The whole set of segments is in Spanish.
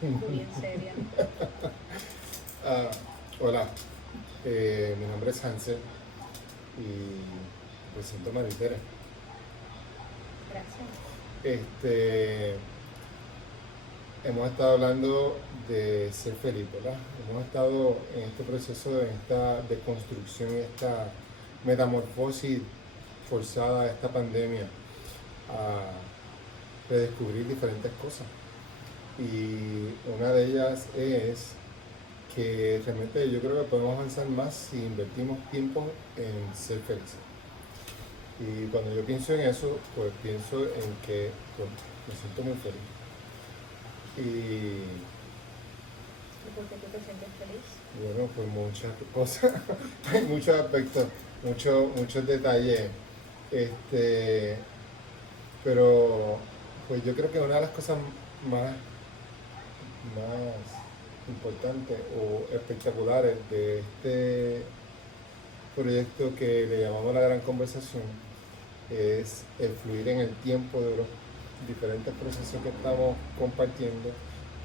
Tú bien seria. Ah, hola, mi nombre es Hansel y presento a Maritere. Gracias. Este, hemos estado hablando de ser feliz, ¿verdad? Hemos estado en este proceso de esta deconstrucción, esta metamorfosis forzada de esta pandemia a redescubrir diferentes cosas. Y una de ellas es que realmente yo creo que podemos avanzar más si invertimos tiempo en ser felices. Y cuando yo pienso en eso, pues pienso en que pues, me siento muy feliz. Y ¿Y por qué tú te sientes feliz? bueno, pues muchas cosas, hay muchos aspectos, muchos detalles. Este, pero pues yo creo que una de las cosas más, más importantes o espectaculares de este proyecto que le llamamos la gran conversación es el fluir en el tiempo de los diferentes procesos que estamos compartiendo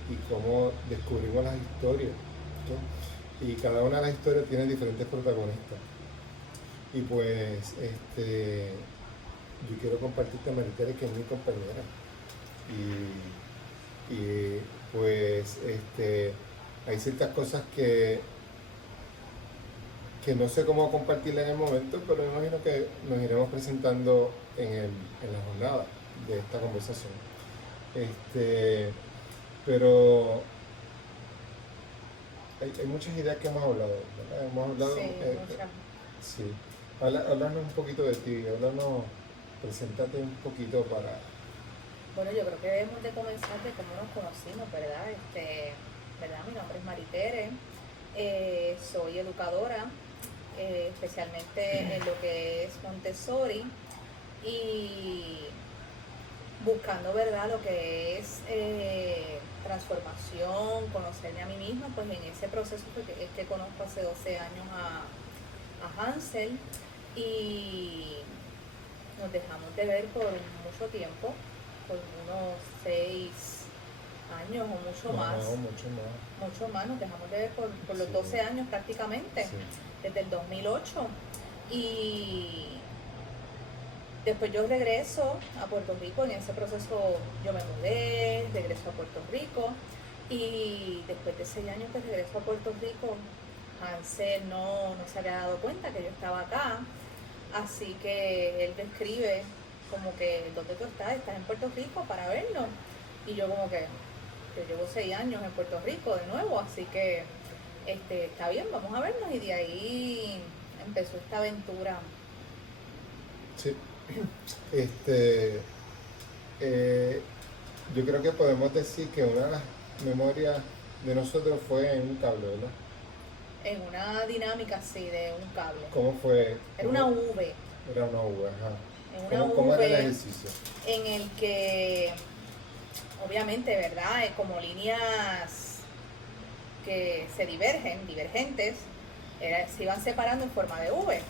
y cómo descubrimos las historias, ¿no? Y cada una de las historias tiene diferentes protagonistas. Y pues yo quiero compartirte a Maritere, que es mi compañera. Y pues hay ciertas cosas que no sé cómo compartirla en el momento, pero me imagino que nos iremos presentando en la jornada de esta conversación. Este, pero hay muchas ideas que hemos hablado, ¿verdad? Hemos hablado, Sí, muchas. sí. Háblanos un poquito de ti, háblanos, preséntate un poquito para... Bueno, yo creo que debemos de comenzar de cómo nos conocimos, ¿verdad? ¿Verdad? Mi nombre es Maritere, soy educadora, especialmente en lo que es Montessori y buscando, ¿verdad? Lo que es transformación, conocerme a mí misma, pues en ese proceso es que conozco hace 12 años a Hansel y nos dejamos de ver por mucho tiempo, por unos 6 años o mucho No, más, mucho más. mucho más, nos dejamos de ver por los Sí, 12 años prácticamente, sí. desde el 2008. Y después yo regreso a Puerto Rico, en ese proceso yo me mudé, regreso a Puerto Rico y después de 6 años que regreso a Puerto Rico, Hansel no se había dado cuenta que yo estaba acá, así que él me escribe como que, ¿dónde tú estás? ¿Estás en Puerto Rico para vernos? Y yo como que, yo llevo 6 años en Puerto Rico de nuevo, así que está bien, vamos a vernos y de ahí empezó esta aventura. Sí. Este, eh, yo creo que podemos decir que una de las memorias de nosotros fue en un cable, ¿verdad? En una dinámica así de un cable. ¿Cómo fue? Era una V, Era una U, ajá. en una ¿Cómo era el V ejercicio? en el que, obviamente, ¿verdad? Como líneas que se divergentes, se iban separando en forma de V.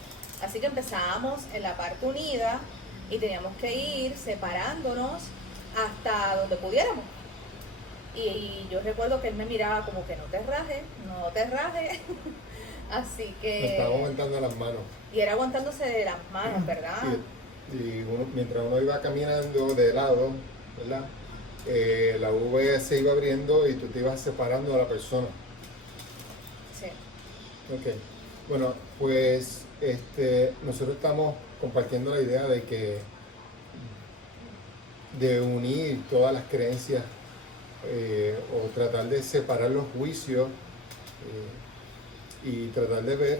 Así que empezábamos en la parte unida y teníamos que ir separándonos hasta donde pudiéramos. Y yo recuerdo que él me miraba como que no te rajes, no te rajes. Así Nos estaba que, aumentando las manos. y era aguantándose de las manos, ¿verdad? Y mientras uno iba caminando de lado, ¿verdad? La V se iba abriendo y tú te ibas separando de la persona. Sí, Ok. Bueno, pues nosotros estamos compartiendo la idea de unir todas las creencias o tratar de separar los juicios y tratar de ver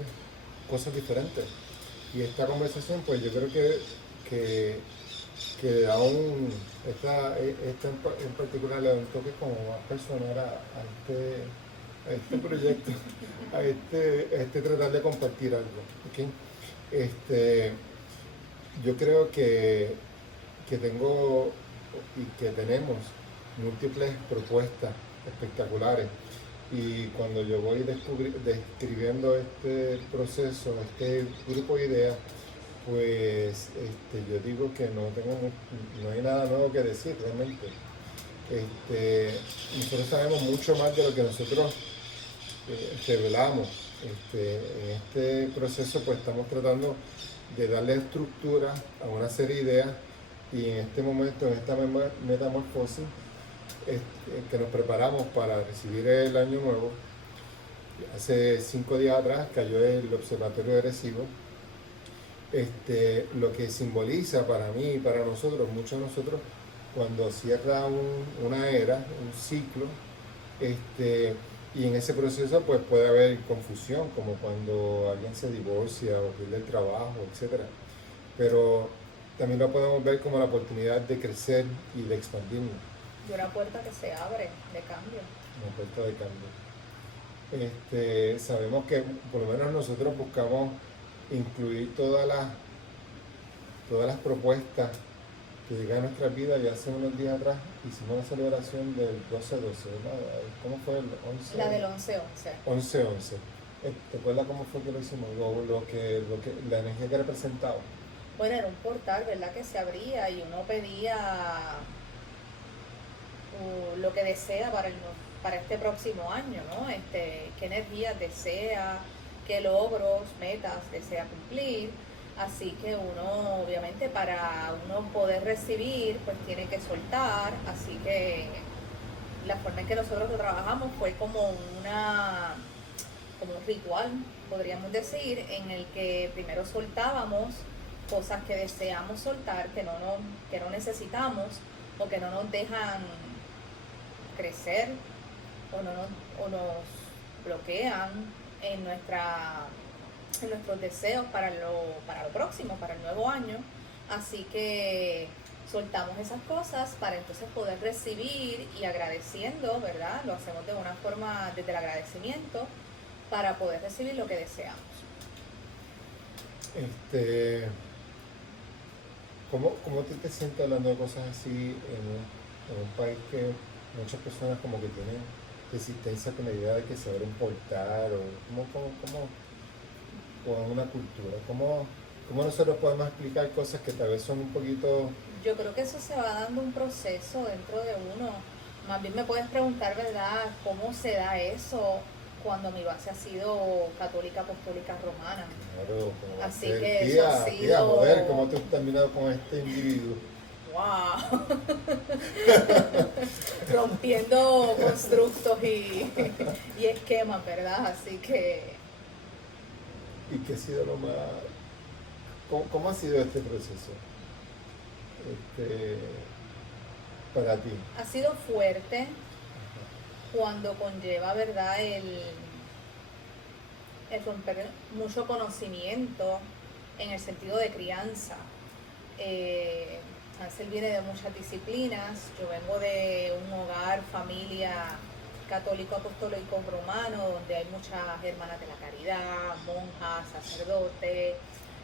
cosas diferentes. Y esta conversación, pues yo creo que, que da en particular le da un toque como más personal a este proyecto, a este tratar de compartir algo. ¿Okay? Este, yo creo que tengo y que tenemos múltiples propuestas espectaculares. Y cuando yo voy describiendo este proceso, este grupo de ideas, pues yo digo que no hay nada nuevo que decir realmente. Nosotros sabemos mucho más de lo que nosotros revelamos. En este proceso pues estamos tratando de darle estructura a una serie de ideas y en este momento, en esta metamorfosis, que nos preparamos para recibir el año nuevo. Hace 5 días atrás cayó el Observatorio de Arecibo, lo que simboliza para mí y para nosotros, muchos de nosotros, cuando cierra una era, un ciclo, y en ese proceso pues puede haber confusión, como cuando alguien se divorcia o pierde el trabajo, etc. Pero también lo podemos ver como la oportunidad de crecer y de expandirnos. Y una puerta que se abre de cambio. Una puerta de cambio. Sabemos que por lo menos nosotros buscamos incluir todas las propuestas que llegan a nuestras vidas. Ya hace unos días atrás hicimos una celebración del 12-12, ¿verdad? ¿Cómo fue el 11? La del 11-11. 11-11. ¿Te acuerdas cómo fue que lo hicimos? La energía que representaba. Bueno, era un portal, ¿verdad? Que se abría y uno pedía lo que desea para este próximo año, ¿no? Qué energías desea, qué logros, metas desea cumplir. Así que uno, obviamente, para uno poder recibir, pues tiene que soltar. Así que la forma en que nosotros lo trabajamos fue como un ritual, podríamos decir, en el que primero soltábamos cosas que deseamos soltar, que no necesitamos o que no nos dejan crecer o nos bloquean en nuestros deseos para lo próximo, para el nuevo año. Así que soltamos esas cosas para entonces poder recibir y agradeciendo, ¿verdad? Lo hacemos de una forma desde el agradecimiento para poder recibir lo que deseamos. ¿Cómo tú te sientes hablando de cosas así en un país que muchas personas como que tienen resistencia con la idea de que se abre un portal o en una cultura? ¿Cómo nosotros podemos explicar cosas que tal vez son un poquito... Yo creo que eso se va dando un proceso dentro de uno. Más bien me puedes preguntar, ¿verdad?, cómo se da eso cuando mi base ha sido católica, apostólica, romana. Claro, así que eso ha sido... Tía, joder, ¿cómo tú has terminado con este individuo? ¡Wow! Rompiendo constructos y esquemas, ¿verdad? Así que... ¿Y qué ha sido lo más... ¿Cómo ha sido este proceso para ti? Ha sido fuerte cuando conlleva, ¿verdad?, el romper mucho conocimiento en el sentido de crianza. Hansel viene de muchas disciplinas. Yo vengo de un hogar, familia católico, apostólico, romano, donde hay muchas hermanas de la caridad, monjas, sacerdotes,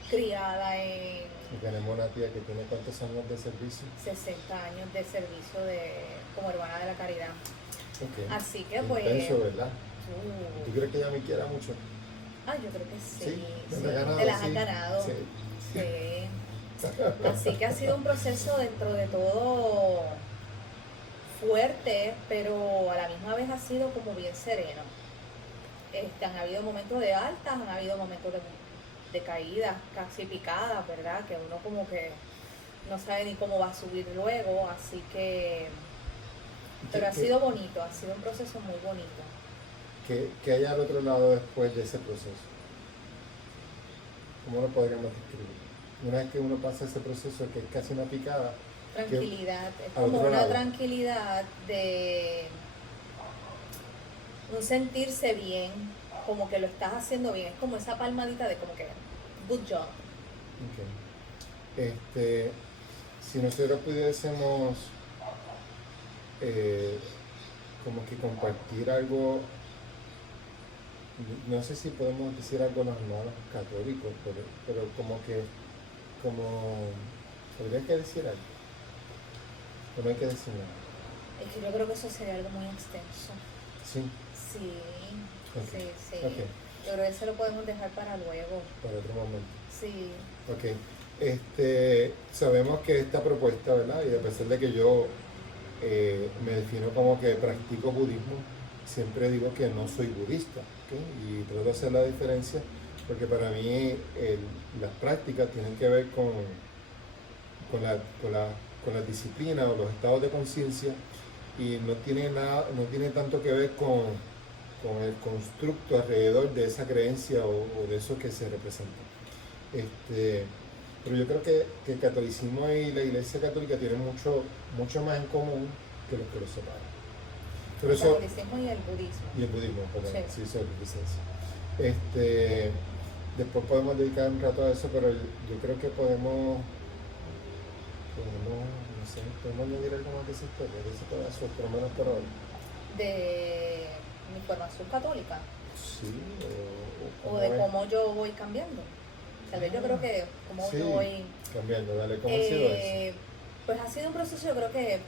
criada en... Y tenemos una tía que tiene ¿cuántos años de servicio? 60 años de servicio como hermana de la caridad. Okay. Así que pues... Intenso, ¿verdad? ¿Tú crees que ella me quiera mucho? Yo creo que sí. ¿Sí? Te las has ganado. Sí. Así que ha sido un proceso dentro de todo fuerte, pero a la misma vez ha sido como bien sereno. Han habido momentos de altas, han habido momentos de caídas, casi picadas, ¿verdad? Que uno como que no sabe ni cómo va a subir luego, así que... Pero ha sido bonito, ha sido un proceso muy bonito. ¿Qué hay al otro lado después de ese proceso? ¿Cómo lo podríamos describir? Una vez que uno pasa ese proceso, que es casi una picada... Tranquilidad, es como una tranquilidad de un sentirse bien, como que lo estás haciendo bien, es como esa palmadita de como que, good job. Okay. Si nosotros pudiésemos como que compartir algo, no sé si podemos decir algo normal, católico, pero habría que decir algo, no hay que decir nada. Es que yo creo que eso sería algo muy extenso. Sí. Sí, okay. sí. Okay. Yo creo que eso lo podemos dejar para luego. Para otro momento. Sí. Ok. Sabemos que esta propuesta, ¿verdad? Y a pesar de que yo me defino como que practico budismo, siempre digo que no soy budista, ¿ok? Y trato de hacer la diferencia porque para mí las prácticas tienen que ver con la, con la, con la disciplina o los estados de conciencia y no tiene nada, no tiene tanto que ver con el constructo alrededor de esa creencia o de eso que se representa. Pero yo creo que el catolicismo y la Iglesia Católica tienen mucho más en común que los que los separan. Pero El eso, catolicismo y el budismo. y el budismo, perdón, Sí. sí, eso es licencia. Después podemos dedicar un rato a eso, pero yo creo que podemos no sé, podemos añadir algo más de esa historia, de ese pedazo, por lo menos por ahora. De mi formación católica Sí, o de cómo yo voy cambiando. Tal vez yo creo que cómo sí, yo voy cambiando, dale, ¿cómo ha sido eso? pues ha sido un proceso, yo creo que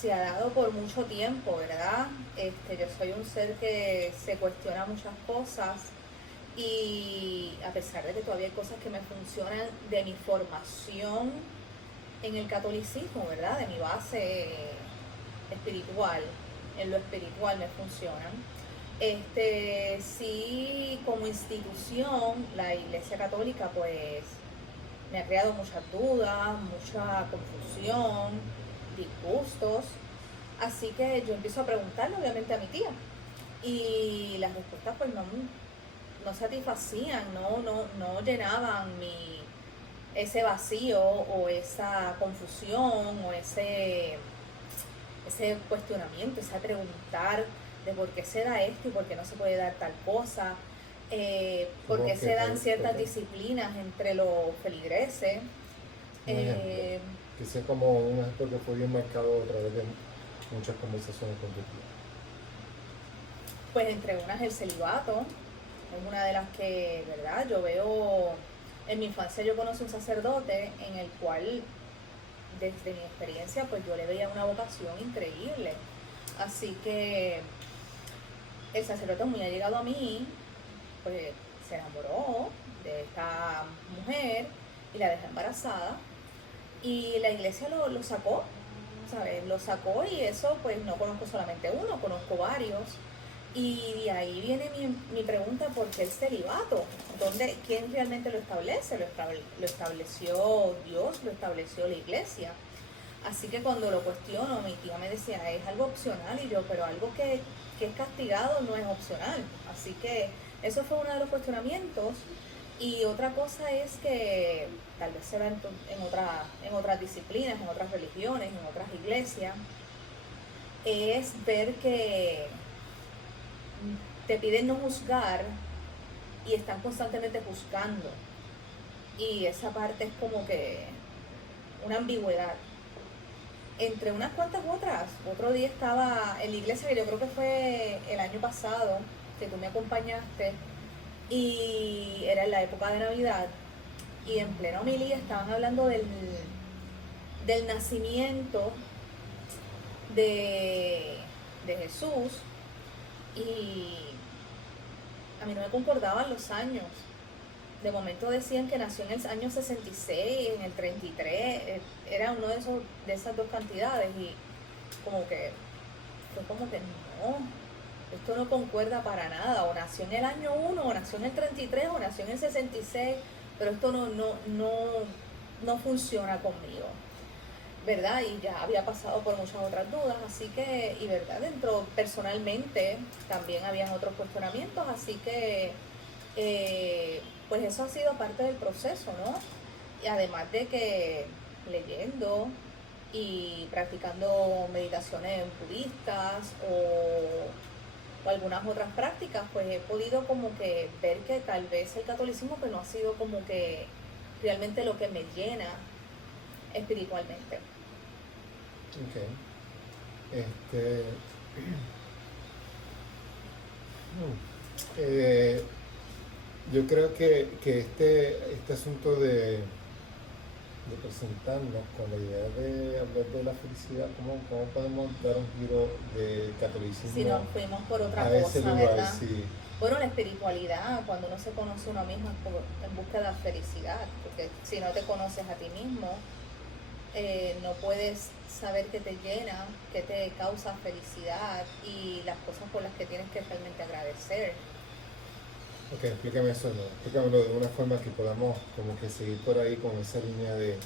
se ha dado por mucho tiempo, ¿verdad? Yo soy un ser que se cuestiona muchas cosas y a pesar de que todavía hay cosas que me funcionan de mi formación en el catolicismo, ¿verdad? De mi base espiritual, en lo espiritual me funcionan. Sí, como institución, la Iglesia Católica pues me ha creado muchas dudas, mucha confusión, disgustos. Así que yo empiezo a preguntarle obviamente a mi tía y las respuestas pues no satisfacían, no llenaban ese vacío o esa confusión o ese cuestionamiento, ese preguntar de por qué se da esto y por qué no se puede dar tal cosa, por qué se dan ciertas disciplinas entre los feligreses. Que sea como un ejemplo que fue bien marcado a través de muchas conversaciones con tu tía. Pues entre unas el celibato, es una de las que, ¿verdad? Yo veo, en mi infancia yo conocí un sacerdote en el cual, desde mi experiencia, pues yo le veía una vocación increíble. Así que el sacerdote muy allegado a mí, pues se enamoró de esta mujer y la dejó embarazada. Y la iglesia lo sacó, ¿sabes? Lo sacó y eso pues no conozco solamente uno, conozco varios. Y de ahí viene mi pregunta, ¿por qué el celibato? ¿Quién realmente lo establece? Lo estableció Dios, lo estableció la iglesia. Así que cuando lo cuestiono, mi tía me decía, es algo opcional, y yo, pero algo que es castigado no es opcional. Así que eso fue uno de los cuestionamientos. Y otra cosa es que tal vez se ve en otras disciplinas, en otras religiones, en otras iglesias, es ver que te piden no juzgar y están constantemente juzgando. Y esa parte es como que una ambigüedad. Entre unas cuantas otras, otro día estaba en la iglesia, que yo creo que fue el año pasado, que tú me acompañaste, y era en la época de Navidad, y en plena homilía estaban hablando del nacimiento de Jesús, y a mí no me concordaban los años. De momento decían que nació en el año 66, en el 33, era uno de esas dos cantidades, y como que fue como que no, esto no concuerda para nada, o nació en el año 1, o nació en el 33, o nació en el 66, pero esto no funciona conmigo, ¿verdad? Y ya había pasado por muchas otras dudas, así que, y verdad, dentro personalmente también habían otros cuestionamientos, así que pues eso ha sido parte del proceso, ¿no? Y además de que leyendo y practicando meditaciones budistas o algunas otras prácticas, pues he podido como que ver que tal vez el catolicismo pues no ha sido como que realmente lo que me llena espiritualmente. Ok. Yo creo que este asunto de presentarnos con la idea de hablar de la felicidad, ¿cómo podemos dar un giro de catolicismo Si nos fuimos por otra a cosa, ese lugar? ¿verdad? Sí. Bueno, la espiritualidad, cuando uno se conoce a uno mismo es en busca de la felicidad, porque si no te conoces a ti mismo, no puedes saber qué te llena, qué te causa felicidad y las cosas por las que tienes que realmente agradecer. Ok, explícame eso, ¿no? Explícamelo de una forma que podamos como que seguir por ahí con esa línea de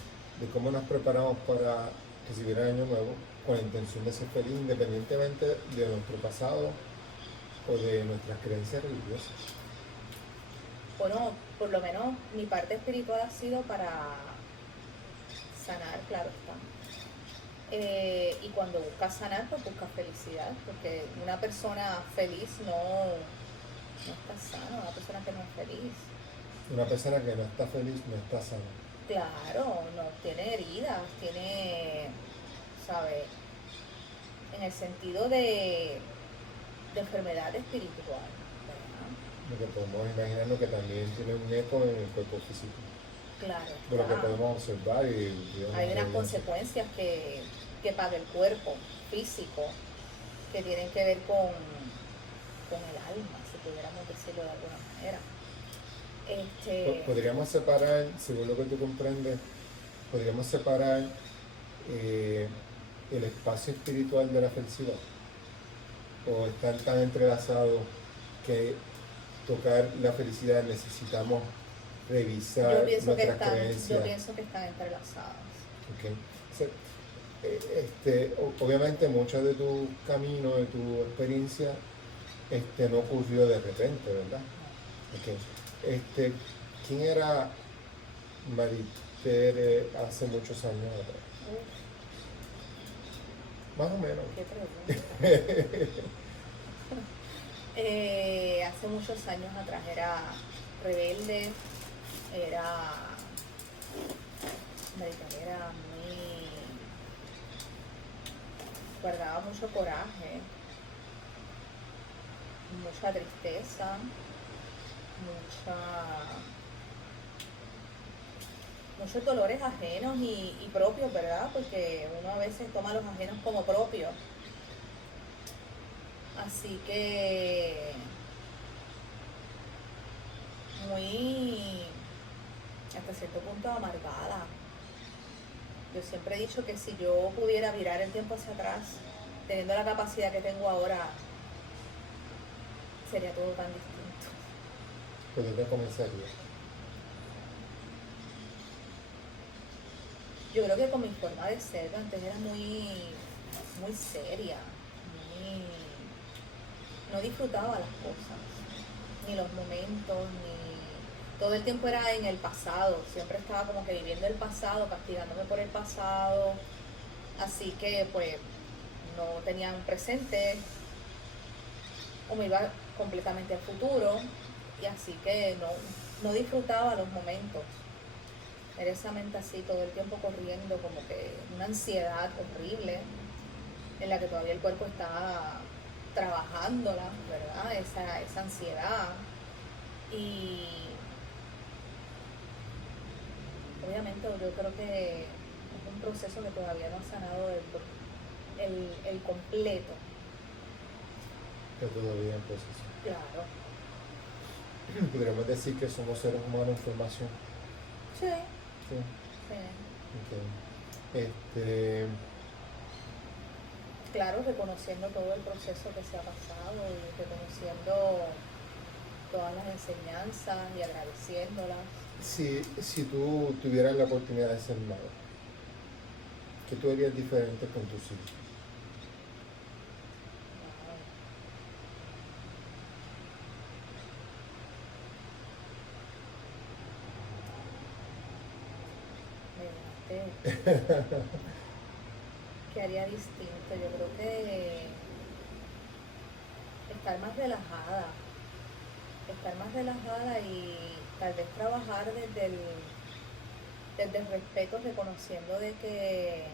cómo nos preparamos para recibir el año nuevo con la intención de ser feliz independientemente de nuestro pasado o de nuestras creencias religiosas. Bueno, por lo menos mi parte espiritual ha sido para sanar, claro está. Y cuando buscas sanar, pues buscas felicidad, porque una persona feliz no está sana, una persona que no es feliz. Una persona que no está feliz no está sana. Claro, no tiene heridas, tiene, ¿sabes? En el sentido de enfermedad espiritual, ¿verdad? Lo que podemos imaginarnos que también tiene un eco en el cuerpo físico. Claro De lo que está. podemos observar y Hay unas evidencia. consecuencias que paga el cuerpo físico que tienen que ver con el alma, si pudiéramos decirlo de alguna manera. Podríamos separar, según lo que tú comprendes, podríamos separar eh, el espacio espiritual de la felicidad. O están tan entrelazados que tocar la felicidad necesitamos revisar nuestras yo creencias. pienso que están entrelazadas. ¿Okay? O sea, obviamente mucho de tu camino, de tu experiencia, no ocurrió de repente, ¿verdad? Okay. ¿Quién era Maritere hace muchos años atrás? Uf, Más o menos. qué pregunta. Hace muchos años atrás era rebelde, era, era muy, guardaba mucho coraje, mucha tristeza, mucha, muchos dolores ajenos y propios, ¿verdad? Porque uno a veces toma los ajenos como propios. Así que muy, hasta cierto punto amargada. Yo siempre he dicho que si yo pudiera virar el tiempo hacia atrás, teniendo la capacidad que tengo ahora, sería todo tan distinto. ¿Por dónde comenzaría? Yo creo que con mi forma de ser, antes era muy, muy seria, muy, no disfrutaba las cosas, ni los momentos, ni todo el tiempo era en el pasado, siempre estaba como que viviendo el pasado, castigándome por el pasado, así que pues no tenía un presente o me iba completamente al futuro y así que no disfrutaba los momentos. Era esa mente así todo el tiempo corriendo, como que una ansiedad horrible en la que todavía el cuerpo está trabajándola, ¿verdad? Esa ansiedad. Y obviamente yo creo que es un proceso que todavía no ha sanado el completo. Que todavía en proceso. Claro. Podríamos decir que somos seres humanos en formación. Sí, Sí. sí. Okay. Claro, reconociendo todo el proceso que se ha pasado y reconociendo todas las enseñanzas y agradeciéndolas. Si tú tuvieras la oportunidad de ser madre, ¿qué tú harías diferente con tus hijos? ¿Qué haría distinto? Yo creo que estar más relajada y tal vez trabajar desde el respeto, reconociendo de que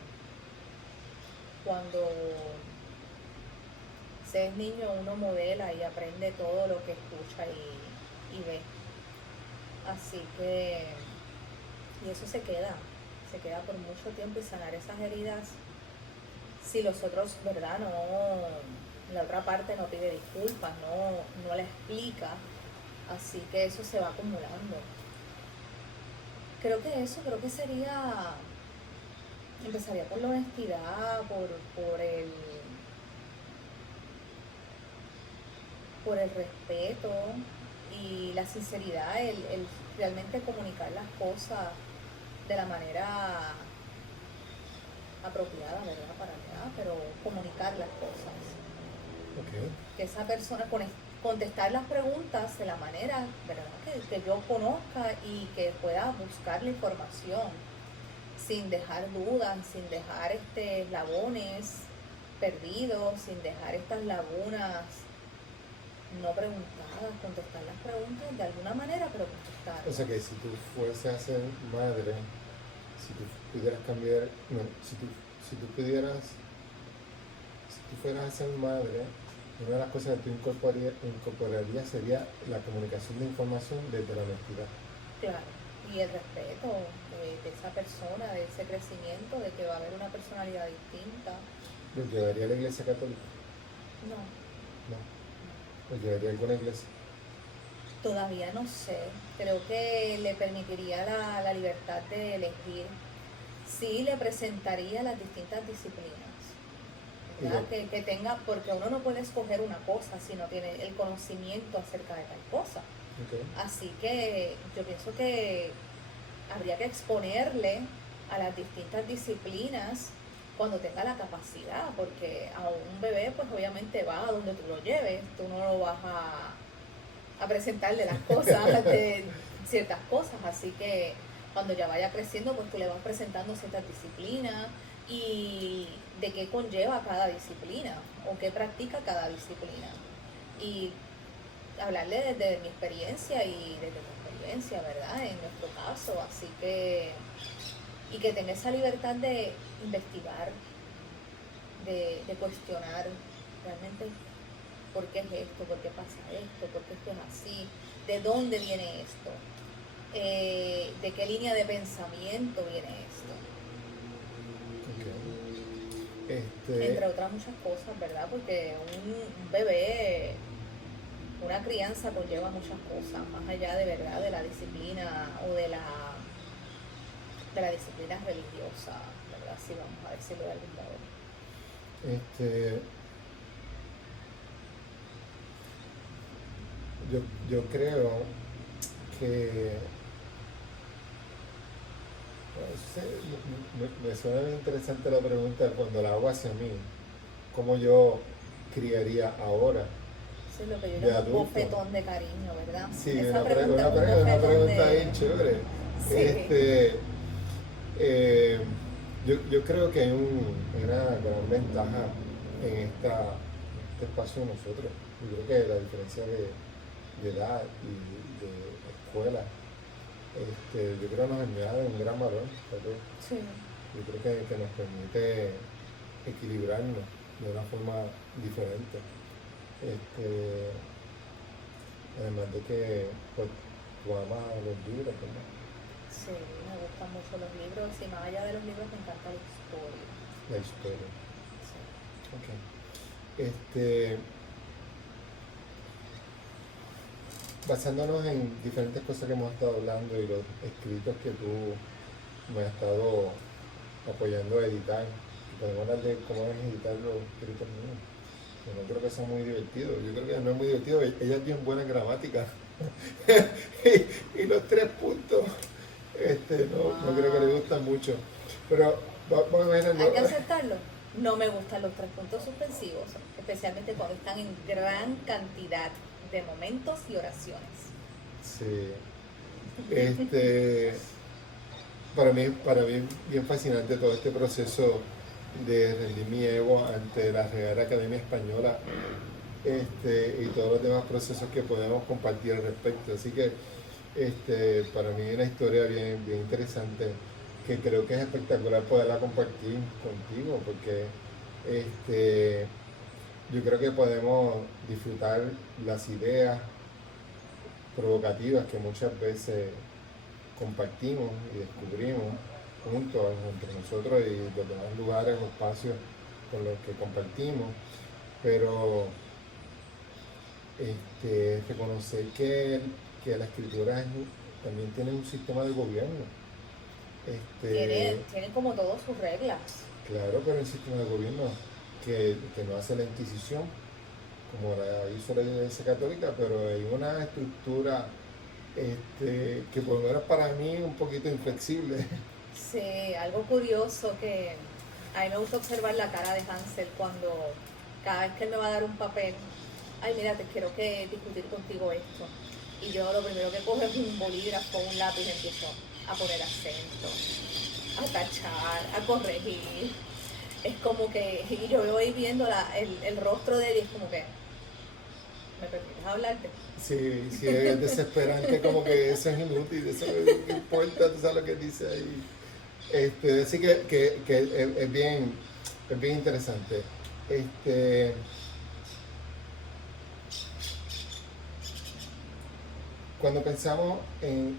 cuando se es niño uno modela y aprende todo lo que escucha y ve. Así que, y eso se queda por mucho tiempo y sanar esas heridas. Si los otros, ¿verdad? La otra parte no pide disculpas, no la explica, así que eso se va acumulando. Creo que sería empezaría por la honestidad, por el respeto y la sinceridad, el realmente comunicar las cosas de la manera apropiada, ¿verdad? Para nada, pero comunicar las cosas. Ok. Que esa persona contestar las preguntas de la manera, ¿verdad? Que yo conozca y que pueda buscar la información sin dejar dudas, sin dejar eslabones perdidos, sin dejar estas lagunas no preguntadas, contestar las preguntas de alguna manera, pero contestar. O sea que si tú fueses a ser madre, si tú pudieras cambiar, no, si tú pudieras, si tú fueras a ser madre, una de las cosas que tú incorporarías sería la comunicación de información desde la honestidad. Claro, y el respeto de esa persona, de ese crecimiento, de que va a haber una personalidad distinta. ¿Lo llevaría a la iglesia católica? No, No. ¿Lo llevaría a alguna iglesia? todavía no sé. Creo que le permitiría la libertad de elegir. Sí, le presentaría las distintas disciplinas, ¿verdad? Que tenga, porque uno no puede escoger una cosa si no tiene el conocimiento acerca de tal cosa. Okay. Así que yo pienso que habría que exponerle a las distintas disciplinas cuando tenga la capacidad, porque a un bebé pues obviamente va a donde tú lo lleves, tú no lo vas a presentarle las cosas de ciertas cosas, así que cuando ya vaya creciendo pues tú le vas presentando ciertas disciplinas y de qué conlleva cada disciplina o qué practica cada disciplina y hablarle desde mi experiencia y desde tu experiencia, ¿verdad? En nuestro caso, así que y que tenga esa libertad de investigar, de cuestionar realmente por qué es esto, por qué pasa esto, por qué esto es así, de dónde viene esto, de qué línea de pensamiento viene esto. Okay. Entre otras muchas cosas, ¿verdad? Porque un bebé, una crianza conlleva muchas cosas, más allá de verdad de la disciplina o de la disciplina religiosa, ¿verdad? Si vamos a decirlo de algún modo. Yo creo que me suena bien interesante la pregunta cuando la hago hacia mí, ¿cómo yo criaría ahora? Eso es lo que yo llamo un bofetón de cariño, ¿verdad? Sí, esa una pregunta bien chévere. Sí. Yo creo que hay una gran ventaja en este espacio de nosotros. Yo creo que la diferencia de edad y de escuela, yo creo que nos añade un gran valor. Sí. Yo creo que nos permite equilibrarnos de una forma diferente. Además de que pues, tú amas los libros, ¿verdad? Sí, me gustan mucho los libros y más allá de los libros me encanta la historia. La historia. Sí. Ok. Basándonos en diferentes cosas que hemos estado hablando y los escritos que tú me has estado apoyando a editar, podemos hablar de cómo es editar los escritos míos. Yo no creo que sea muy divertido. Yo creo que no es muy divertido. Ella es bien buena en gramática. y los 3 puntos, no creo que le gustan mucho. Pero vamos a ver. Hay que aceptarlo. No me gustan los 3 puntos suspensivos, especialmente cuando están en gran cantidad de momentos y oraciones. Sí. Para mí es bien fascinante todo este proceso de rendir mi ego ante la Real Academia Española y todos los demás procesos que podemos compartir al respecto. Así que para mí es una historia bien, bien interesante que creo que es espectacular poderla compartir contigo porque yo creo que podemos disfrutar las ideas provocativas que muchas veces compartimos y descubrimos juntos entre nosotros y los demás lugares o espacios con los que compartimos, pero reconocer que la escritura también tiene un sistema de gobierno Tienen como todas sus reglas. Claro, pero el sistema de gobierno que no hace la Inquisición, como la hizo la Iglesia Católica, pero hay una estructura que por lo menos para mí un poquito inflexible. Sí, algo curioso que a mí me gusta observar la cara de Hansel cuando cada vez que él me va a dar un papel, ay mira, te quiero que discutir contigo esto. Y yo lo primero que cojo es un bolígrafo, un lápiz y empiezo a poner acento, a tachar, a corregir. Es como que, y yo voy viendo el rostro de él y es como que, ¿me permites hablarte? Sí, sí, es desesperante, como que eso es inútil, eso no importa, tú sabes lo que dice ahí. Así que es bien interesante. Este, Cuando pensamos en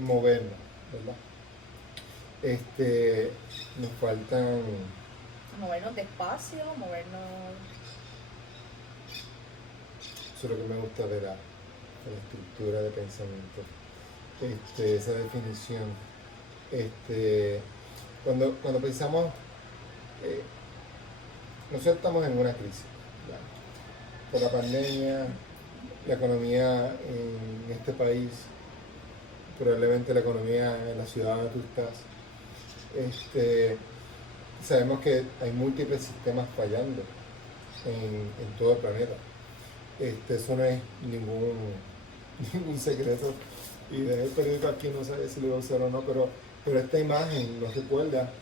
movernos, ¿verdad? Nos faltan, Movernos despacio, movernos... eso es lo que me gusta de la estructura de pensamiento, esa definición. Cuando pensamos, eh, nosotros estamos en una crisis, ¿verdad? Por la pandemia, la economía en este país, probablemente la economía en la ciudad donde tú estás. Sabemos que hay múltiples sistemas fallando en todo el planeta. Eso no es ningún secreto. Y de el periódico aquí no sabe si lo va a usar o no, pero esta imagen nos recuerda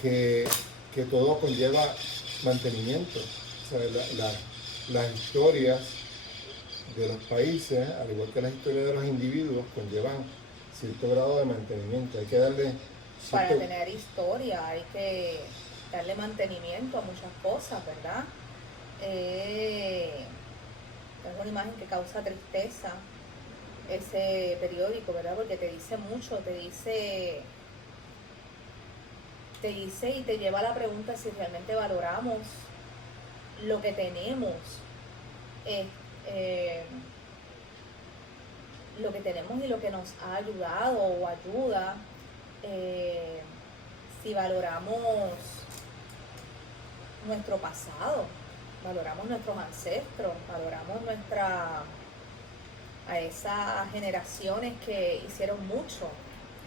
que, que todo conlleva mantenimiento. O sea, las historias de los países, al igual que las historias de los individuos, conllevan cierto grado de mantenimiento. Hay que darle Para cierto... tener historia hay que darle mantenimiento a muchas cosas, ¿verdad? Es una imagen que causa tristeza ese periódico, ¿verdad? Porque te dice mucho, te dice y te lleva a la pregunta si realmente valoramos lo que tenemos, eh, eh, lo que tenemos y lo que nos ha ayudado o ayuda, eh, si valoramos nuestro pasado, valoramos nuestros ancestros, valoramos a esas generaciones que hicieron mucho.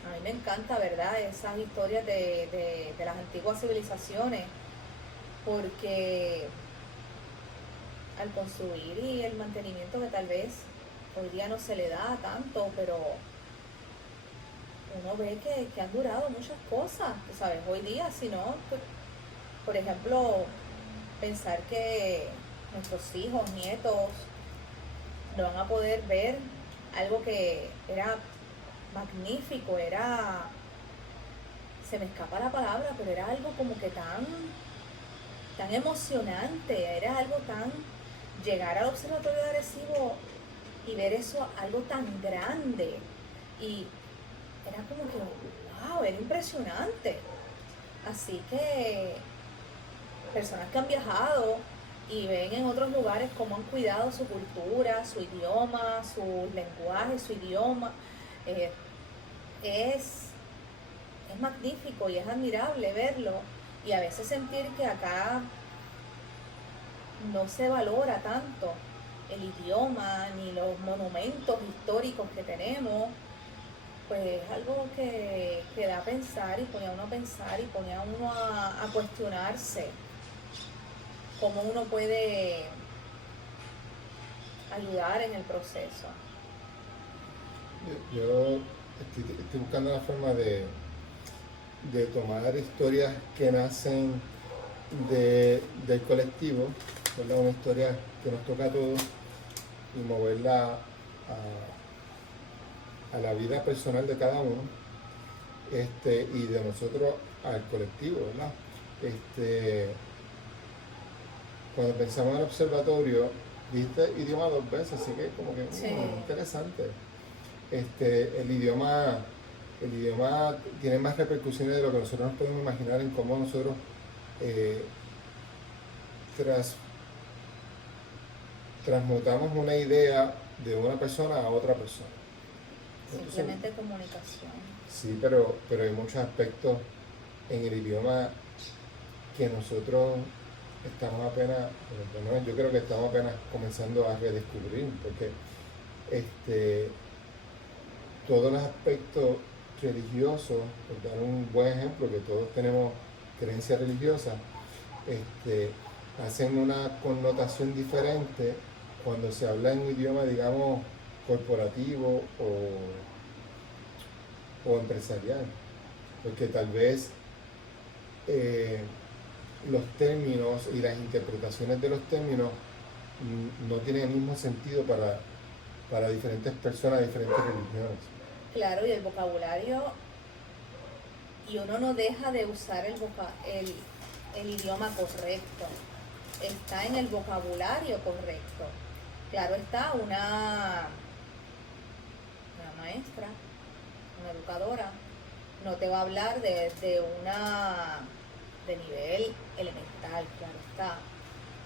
A mí me encanta, ¿verdad?, esas historias de las antiguas civilizaciones, porque al construir y el mantenimiento que tal vez hoy día no se le da tanto, pero uno ve que han durado muchas cosas, ¿sabes? Hoy día, si no, pues, por ejemplo, pensar que nuestros hijos, nietos, no van a poder ver algo que era magnífico, se me escapa la palabra, pero era algo como que tan emocionante, era algo tan, llegar al observatorio de Arecibo y ver eso, algo tan grande, y era como que, wow, era impresionante. Así que personas que han viajado y ven en otros lugares cómo han cuidado su cultura, su idioma, su lenguaje, su idioma, eh, es, es magnífico y es admirable verlo. Y a veces sentir que acá no se valora tanto el idioma ni los monumentos históricos que tenemos, pues es algo que da a pensar y pone a uno a pensar y pone a uno a cuestionarse cómo uno puede ayudar en el proceso. Yo estoy buscando la forma de tomar historias que nacen del colectivo, ¿verdad? Una historia que nos toca a todos y moverla a la vida personal de cada uno, y de nosotros al colectivo, ¿verdad? Cuando pensamos en el observatorio, viste idioma dos veces, así que como que Sí. interesante. El idioma tiene más repercusiones de lo que nosotros nos podemos imaginar en cómo nosotros eh, transmutamos una idea de una persona a otra persona. Simplemente comunicación. Sí, pero hay muchos aspectos en el idioma que nosotros estamos apenas, bueno, yo creo que estamos apenas comenzando a redescubrir, porque este, todos los aspectos religiosos, por dar un buen ejemplo, que todos tenemos creencias religiosas, hacen una connotación diferente cuando se habla en un idioma, digamos, corporativo o empresarial, porque tal vez los términos y las interpretaciones de los términos no tienen el mismo sentido para diferentes personas, diferentes religiones. Claro, y el vocabulario, y uno no deja de usar el idioma correcto, está en el vocabulario correcto. Claro está, una maestra, una educadora, no te va a hablar de nivel elemental, claro está.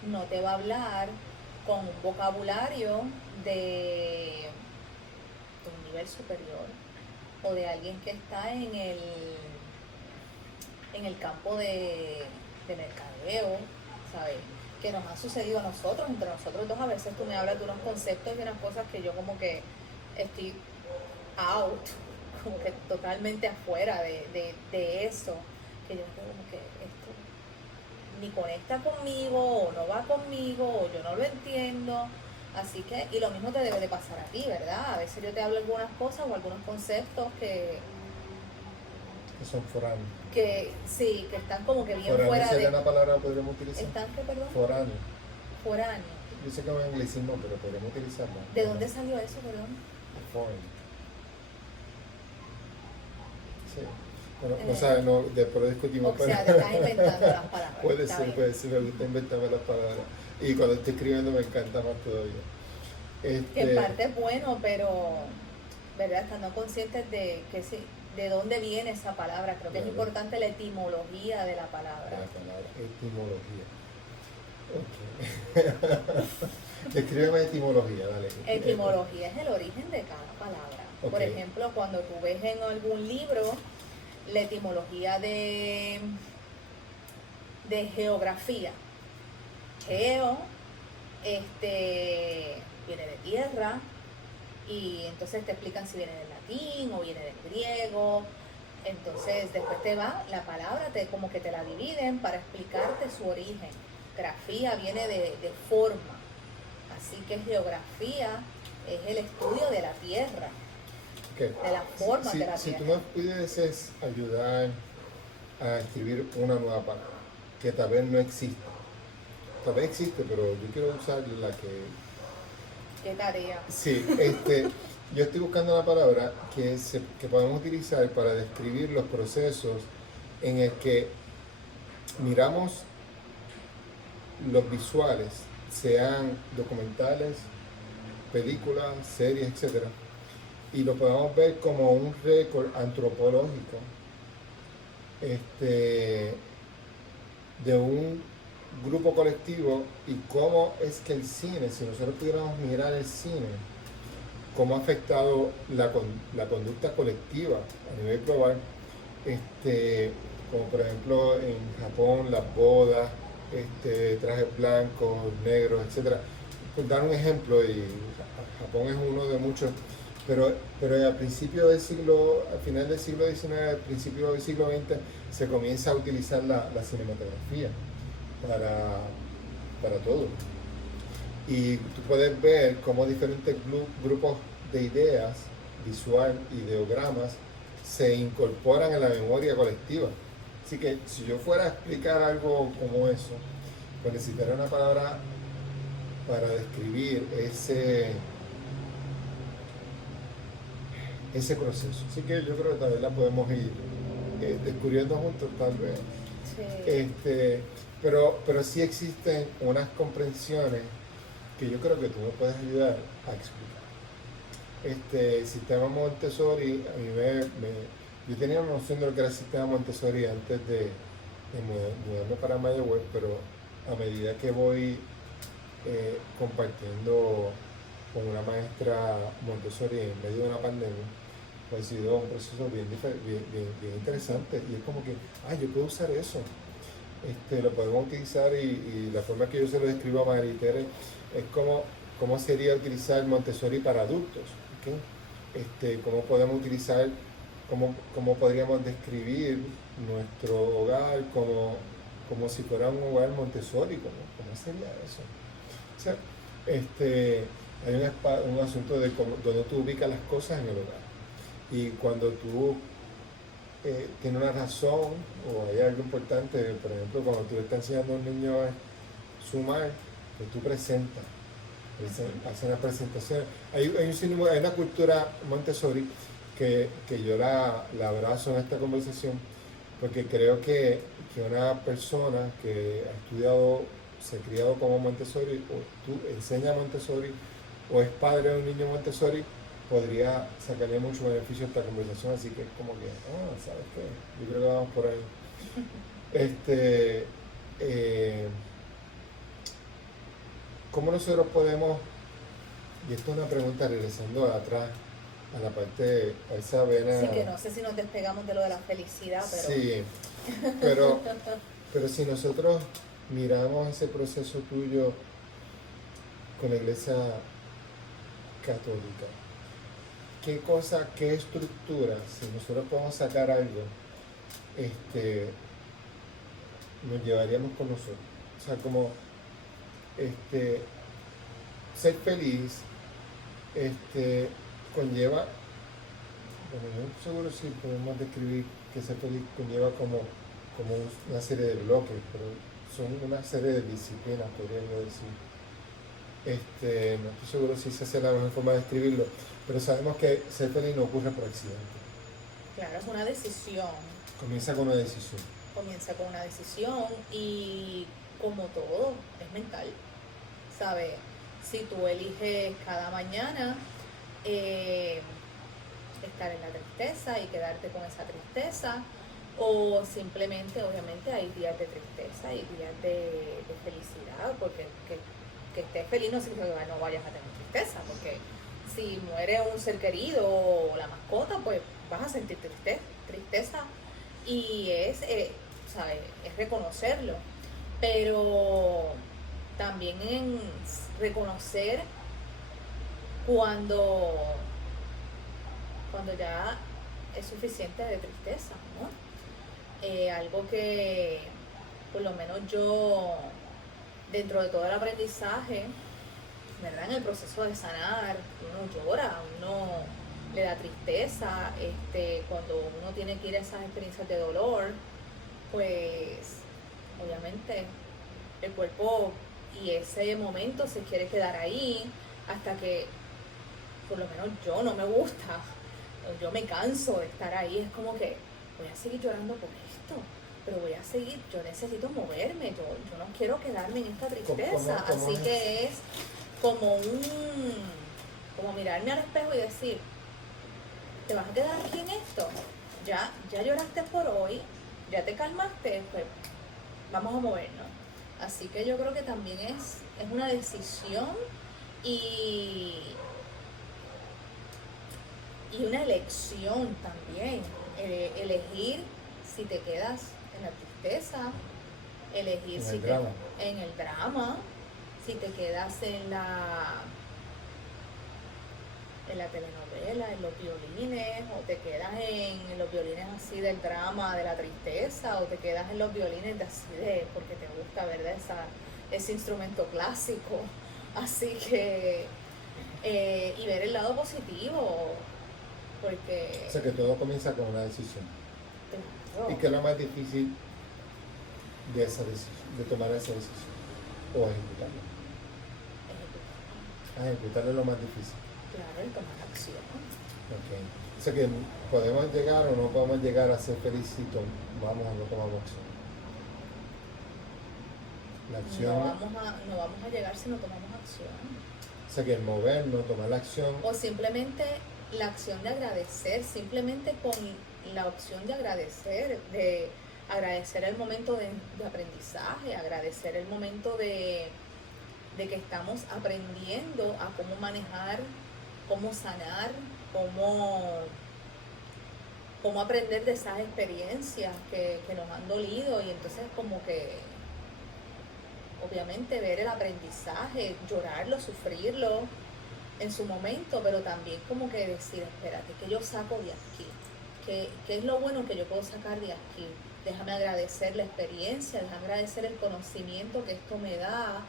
No te va a hablar con un vocabulario de un nivel superior o de alguien que está en el campo de mercadeo, ¿sabes? Que nos ha sucedido a nosotros, entre nosotros dos. A veces tú me hablas de unos conceptos y unas cosas que yo como que estoy out, como que totalmente afuera de eso, que yo creo como que esto ni conecta conmigo, o no va conmigo, o yo no lo entiendo. Así que, y lo mismo te debe de pasar a ti, ¿verdad? A veces yo te hablo algunas cosas o algunos conceptos que son foráneos. Que sí, que están como que bien foráneo fuera sería de... una palabra que podríamos utilizar. ¿Están qué, perdón? Foráneo. Foráneo. Yo sé que es un anglicismo, pero podríamos utilizarlo. ¿De dónde salió eso, perdón? Foreign. Sí. Bueno, no sabes, no, después discutimos. O sea, te estás inventando las palabras. Puede ser, me gusta inventarme las palabras. Y cuando estoy escribiendo me encanta más todavía. Que en parte es bueno, pero, ¿verdad? Estando conscientes de que sí, de dónde viene esa palabra. Creo que es importante la etimología de la palabra. La palabra etimología. Ok. Descríbeme etimología, dale. Etimología es el origen de cada palabra. Okay. Por ejemplo, cuando tú ves en algún libro la etimología de geografía. Geo, viene de tierra, y entonces te explican si viene del latín o viene del griego. Entonces después te va la palabra, como que te la dividen para explicarte su origen. Grafía viene de forma, así que geografía es el estudio de la tierra, okay, de la forma de la tierra. Si tú me pudieses ayudar a escribir una nueva palabra que tal vez no existe, tal vez existe, pero yo quiero usar la que... ¿Qué tarea? Sí, yo estoy buscando una palabra que podemos utilizar para describir los procesos en el que miramos los visuales, sean documentales, películas, series, etc. Y lo podemos ver como un récord antropológico de un grupo colectivo, y cómo es que el cine, si nosotros pudiéramos mirar el cine, cómo ha afectado la conducta colectiva a nivel global, como por ejemplo en Japón, las bodas, trajes blancos, negros, etc. Por dar un ejemplo, y Japón es uno de muchos, pero al principio del siglo, al final del siglo XIX, al principio del siglo XX, se comienza a utilizar la cinematografía para todo. Y tú puedes ver cómo diferentes grupos de ideas visual, ideogramas, se incorporan en la memoria colectiva. Así que si yo fuera a explicar algo como eso, pues necesitaría una palabra para describir ese proceso. Así que yo creo que tal vez la podemos ir descubriendo juntos, tal vez. Sí. Pero sí existen unas comprensiones que yo creo que tú me puedes ayudar a explicar. El sistema Montessori, a mí yo tenía una noción de lo que era el sistema Montessori antes de mudarme para Mayagüez, pero a medida que voy compartiendo con una maestra Montessori en medio de una pandemia, pues ha sido un proceso bien interesante. Y es como que, yo puedo usar eso. Lo podemos utilizar y la forma que yo se lo describo a Maritere es cómo sería utilizar Montessori para adultos. ¿Okay? Cómo podemos utilizar, cómo podríamos describir nuestro hogar como si fuera un hogar Montessori, ¿cómo sería eso? O sea, hay un asunto de donde tú ubicas las cosas en el hogar. Y cuando tú tienes una razón o hay algo importante, por ejemplo, cuando tú le estás enseñando a un niño a sumar, pues tú presentas, haces una presentación. Hay una cultura Montessori que yo la abrazo en esta conversación, porque creo que una persona que ha estudiado, se ha criado como Montessori, o tú enseñas Montessori, o es padre de un niño Montessori, podría sacarle mucho beneficio a esta conversación, así que es como que, ¿sabes qué? Yo creo que vamos por ahí. ¿Cómo nosotros podemos, y esto es una pregunta regresando atrás, a la parte, a esa vena... Sí, que no sé si nos despegamos de lo de la felicidad, pero... Sí, pero si nosotros miramos ese proceso tuyo con la Iglesia Católica, qué estructura, si nosotros podemos sacar algo, nos llevaríamos con nosotros? O sea, como ser feliz conlleva, bueno, yo no estoy seguro si podemos describir que ser feliz conlleva como una serie de bloques, pero son una serie de disciplinas, podría yo decir. No estoy seguro si esa es la mejor forma de describirlo, pero sabemos que ser feliz no ocurre por accidente. Claro, es una decisión. Comienza con una decisión. Comienza con una decisión y como todo, es mental. ¿Sabes? Si tú eliges cada mañana estar en la tristeza y quedarte con esa tristeza, o simplemente, obviamente, hay días de tristeza y días de felicidad, porque que estés feliz no significa que no vayas a tener tristeza, porque si muere un ser querido o la mascota, pues vas a sentir tristeza y ¿sabes? Es reconocerlo, pero también en reconocer cuando ya es suficiente de tristeza, ¿no? Algo que por lo menos yo, dentro de todo el aprendizaje, ¿verdad? En el proceso de sanar, uno llora, uno le da tristeza, cuando uno tiene que ir a esas experiencias de dolor, pues obviamente el cuerpo y ese momento se quiere quedar ahí hasta que, por lo menos yo, no me gusta, yo me canso de estar ahí. Es como que voy a seguir llorando por esto, pero voy a seguir, yo necesito moverme, yo no quiero quedarme en esta tristeza. ¿Cómo Así es? que es como como mirarme al espejo y decir, ¿te vas a quedar aquí en esto? Ya lloraste por hoy, ya te calmaste, pues vamos a movernos. Así que yo creo que también es una decisión y una elección también. Elegir si te quedas en la tristeza, elegir en el drama, si te quedas en la telenovela, en los violines, o te quedas en los violines así del drama, de la tristeza, o te quedas en los violines de así porque te gusta, ¿verdad? Ese instrumento clásico. Así que, y ver el lado positivo, porque... O sea, que todo comienza con una decisión. Claro. ¿Y qué es lo más difícil de esa decisión, de tomar esa decisión? ¿O ejecutarla? Ejecutarla es lo más difícil. Claro, el tomar acción. Okay. O sea que podemos llegar o no podemos llegar a ser felices si tomamos o no tomamos acción. La acción... No vamos a llegar si no tomamos acción. O sea que el movernos, tomar la acción... O simplemente la acción de agradecer, simplemente con la opción de agradecer el momento de aprendizaje, agradecer el momento de que estamos aprendiendo a cómo manejar, cómo sanar, cómo cómo aprender de esas experiencias que nos han dolido, y entonces como que obviamente ver el aprendizaje, llorarlo, sufrirlo en su momento, pero también como que decir, espérate, ¿qué yo saco de aquí? ¿Qué es lo bueno que yo puedo sacar de aquí? Déjame agradecer la experiencia, déjame agradecer el conocimiento que esto me da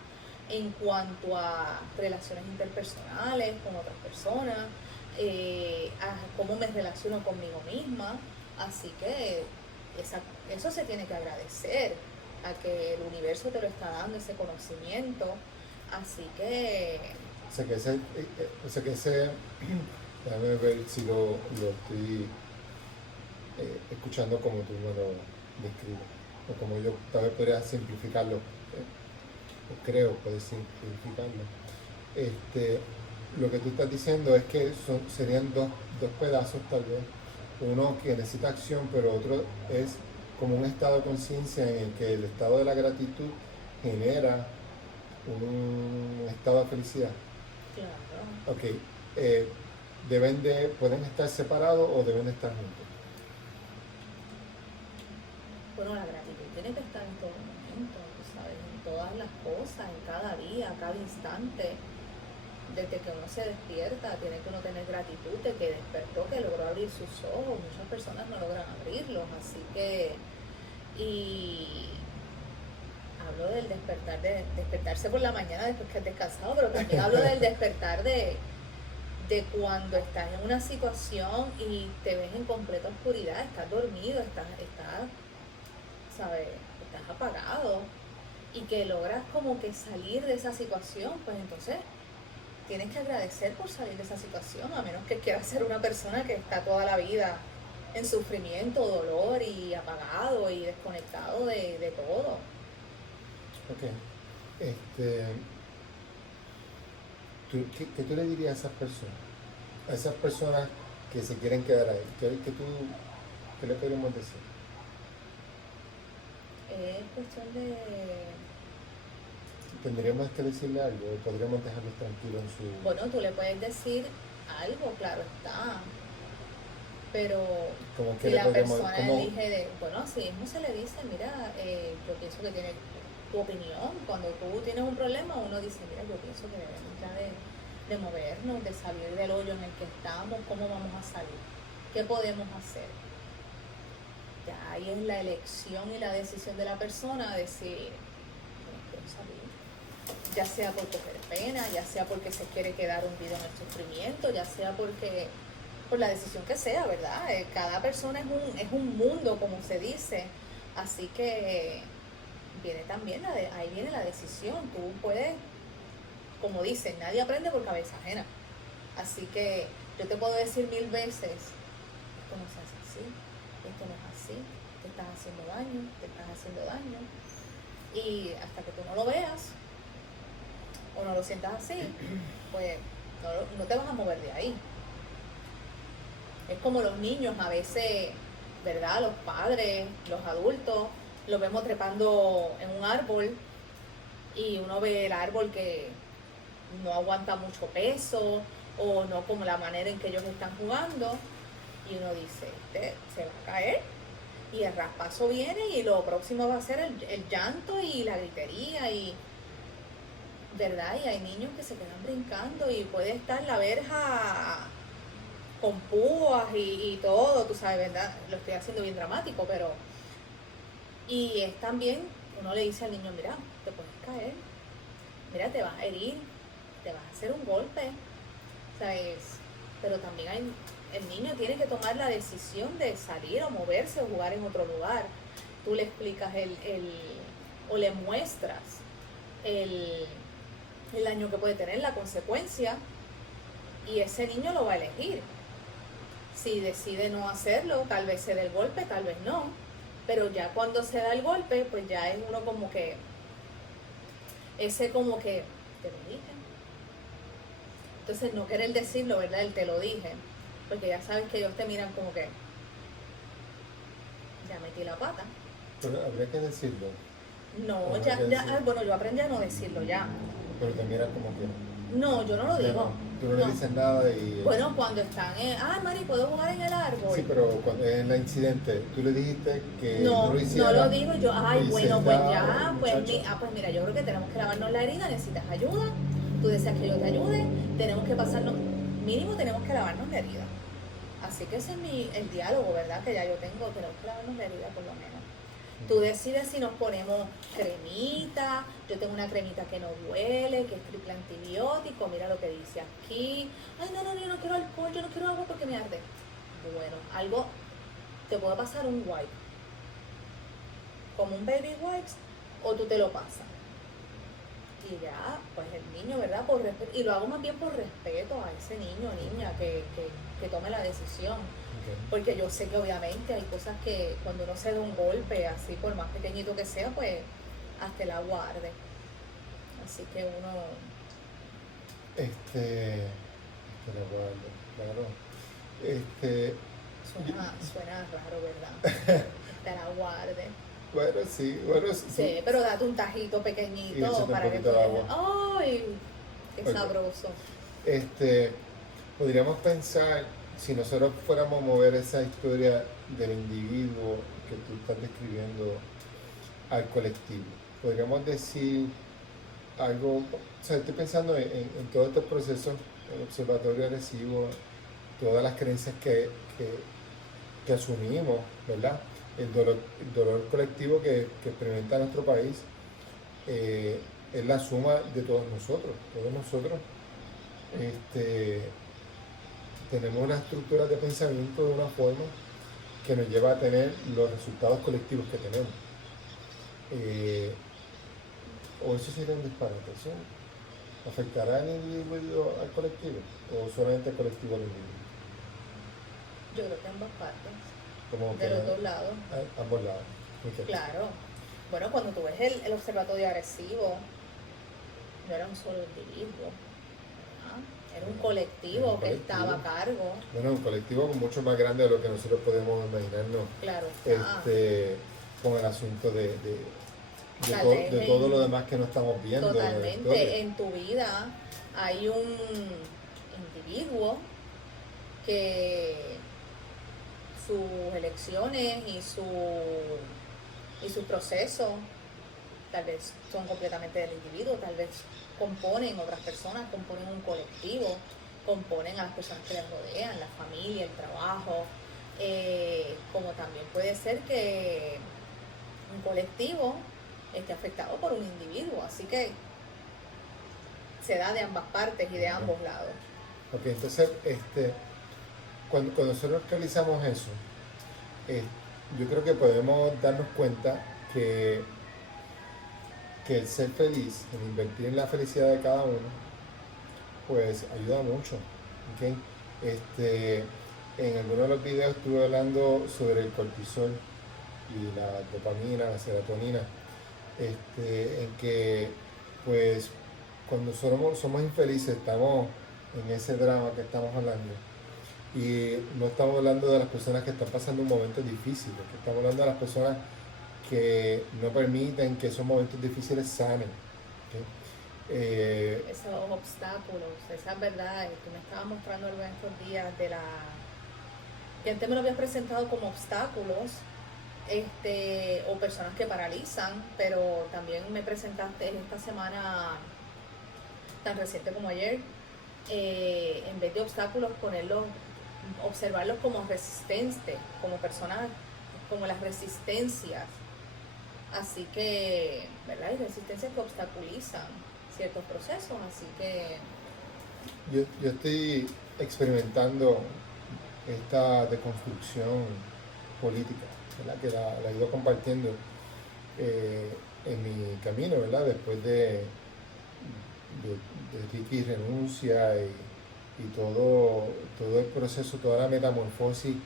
en cuanto a relaciones interpersonales con otras personas, a cómo me relaciono conmigo misma. Así que eso se tiene que agradecer, a que el universo te lo está dando, ese conocimiento. Así que... o sea que ese déjame ver si lo estoy escuchando como tú me lo describes, o como yo tal vez podría simplificarlo, o creo poder simplificarlo. Lo que tú estás diciendo es que serían dos pedazos tal vez, uno que necesita acción, pero otro es como un estado de conciencia en el que el estado de la gratitud genera un estado de felicidad. Claro. Ok, pueden estar separados o deben estar juntos. Bueno, la gratitud tiene que estar en todo momento, tú sabes, en todas las cosas, en cada día, cada instante. Desde que uno se despierta, tiene que uno tener gratitud de que despertó, que logró abrir sus ojos. Muchas personas no logran abrirlos, así que... Y hablo del despertar, de despertarse por la mañana después que has descansado, pero también hablo del despertar de cuando estás en una situación y te ves en completa oscuridad, estás dormido, estás ¿sabes? Estás apagado, y que logras como que salir de esa situación, pues entonces tienes que agradecer por salir de esa situación, a menos que quieras ser una persona que está toda la vida en sufrimiento, dolor y apagado y desconectado de todo. Ok. ¿Qué tú le dirías a esas personas? A esas personas que se quieren quedar ahí. ¿Qué le podríamos decir? Es cuestión de... ¿Tendríamos que decirle algo o podríamos dejarlos tranquilos en su... Bueno, tú le puedes decir algo, claro está, pero como que si le la podríamos... persona como... elige bueno, así mismo se le dice, mira, yo pienso que tiene tu opinión. Cuando tú tienes un problema, uno dice, mira, yo pienso que debemos ya de movernos, de salir del hoyo en el que estamos. ¿Cómo vamos a salir? ¿Qué podemos hacer? Ya ahí es la elección y la decisión de la persona de decir, bueno, quiero salir. Ya sea por coger pena, ya sea porque se quiere quedar hundido en el sufrimiento, ya sea porque por la decisión que sea, ¿verdad? Cada persona es un mundo, como se dice. Así que viene también ahí viene la decisión. Tú puedes, como dicen, nadie aprende por cabeza ajena. Así que yo te puedo decir 1000 veces, esto no se hace así, esto no es así, te estás haciendo daño, te estás haciendo daño. Y hasta que tú no lo veas o no lo sientas así, pues no te vas a mover de ahí. Es como los niños a veces, ¿verdad? Los padres, los adultos, los vemos trepando en un árbol y uno ve el árbol que no aguanta mucho peso o no como la manera en que ellos están jugando, y uno dice, este se va a caer, y el raspazo viene y lo próximo va a ser el llanto y la gritería, y ¿verdad? Y hay niños que se quedan brincando y puede estar la verja con púas y todo, tú sabes, ¿verdad? Lo estoy haciendo bien dramático, pero... Y es también, uno le dice al niño, mira, te puedes caer, mira, te vas a herir, te vas a hacer un golpe, ¿sabes? Pero también el niño tiene que tomar la decisión de salir o moverse o jugar en otro lugar. Tú le explicas o le muestras el daño que puede tener, la consecuencia, y ese niño lo va a elegir. Si decide no hacerlo, tal vez se dé el golpe, tal vez no, pero ya cuando se da el golpe, pues ya es uno como que, ese como que, te lo dije. Entonces no querer decirlo, ¿verdad? El te lo dije, porque ya sabes que ellos te miran como que, ya metí la pata. Pero habría que decirlo. No, Bueno, bueno, yo aprendí a no decirlo ya. Pero te miran como que... No, yo no lo Ya digo. no, tú no le No. dices nada y... Bueno, cuando están en, ay, Mari, ¿puedo jugar en el árbol? Sí, pero cuando en el incidente, tú le dijiste que no No, lo no lo hiciera digo yo, y ay, se bueno, pues da, ya, muchacho. pues mira, yo creo que tenemos que lavarnos la herida, necesitas ayuda, tú deseas que yo te ayude, tenemos que pasarnos, mínimo tenemos que lavarnos la herida. Así que ese es el diálogo, ¿verdad? Que ya yo tengo, tenemos que lavarnos la herida por lo menos. Tú decides si nos ponemos cremita, yo tengo una cremita que no duele, que es triple antibiótico, mira lo que dice aquí. Ay, no, no, yo no quiero alcohol, yo no quiero agua porque me arde. Bueno, algo, te puede pasar un wipe, como un baby wipes, o tú te lo pasas. Y ya, pues el niño, ¿verdad? Por respeto, y lo hago más bien por respeto a ese niño o niña que tome la decisión. Okay. Porque yo sé que obviamente hay cosas que cuando uno se da un golpe, así por más pequeñito que sea, pues hasta el agua arde. Así que uno... Lo guardo, claro. Este, Suena raro, ¿verdad? Hasta el agua arde. bueno, sí, Sí, pero date un tajito Y pequeñito échate un para que poquito de puedas... agua. ¡Ay! ¡Qué Ok. sabroso! Podríamos pensar, si nosotros fuéramos a mover esa historia del individuo que tú estás describiendo al colectivo, podríamos decir algo, o sea, estoy pensando en todos estos procesos, el observatorio agresivo, todas las creencias que asumimos, ¿verdad? El dolor colectivo que experimenta nuestro país es la suma de todos nosotros. Todos nosotros tenemos una estructura de pensamiento de una forma que nos lleva a tener los resultados colectivos que tenemos. O eso sería un disparate, ¿sí? ¿Afectará al individuo al colectivo o solamente al colectivo al individuo? Yo creo que ambas partes, Como de que los dos lados. ambos lados. Okay. Claro. Bueno, cuando tú ves el observatorio agresivo, no era un solo individuo, ¿verdad? Era un colectivo que estaba a cargo. Bueno, un colectivo mucho más grande de lo que nosotros podemos imaginarnos. Claro. Con el asunto de todo lo demás que no estamos viendo. Totalmente. En tu vida hay un individuo que sus elecciones y su proceso tal vez son completamente del individuo, tal vez componen otras personas, componen un colectivo, componen a las personas que les rodean, la familia, el trabajo, como también puede ser que un colectivo esté afectado por un individuo, así que se da de ambas partes y de ambos lados. Ok, entonces, cuando nosotros realizamos eso, yo creo que podemos darnos cuenta que el ser feliz, el invertir en la felicidad de cada uno, pues ayuda mucho. ¿Okay? En alguno de los videos estuve hablando sobre el cortisol y la dopamina, la serotonina, en que pues cuando somos infelices estamos en ese drama que estamos hablando y no estamos hablando de las personas que están pasando un momento difícil, que estamos hablando de las personas que no permiten que esos momentos difíciles sanen. ¿Okay? Esos obstáculos, esas verdades, tú me estabas mostrando algo en estos días que antes me lo habías presentado como obstáculos, o personas que paralizan, pero también me presentaste esta semana, tan reciente como ayer, en vez de obstáculos, observarlos como resistentes, como personas, como las resistencias. Así que, ¿verdad? Hay resistencias que obstaculizan ciertos procesos, así que... Yo estoy experimentando esta deconstrucción política, ¿verdad? Que la he ido compartiendo en mi camino, ¿verdad? Después de Ricky renuncia y todo el proceso, toda la metamorfosis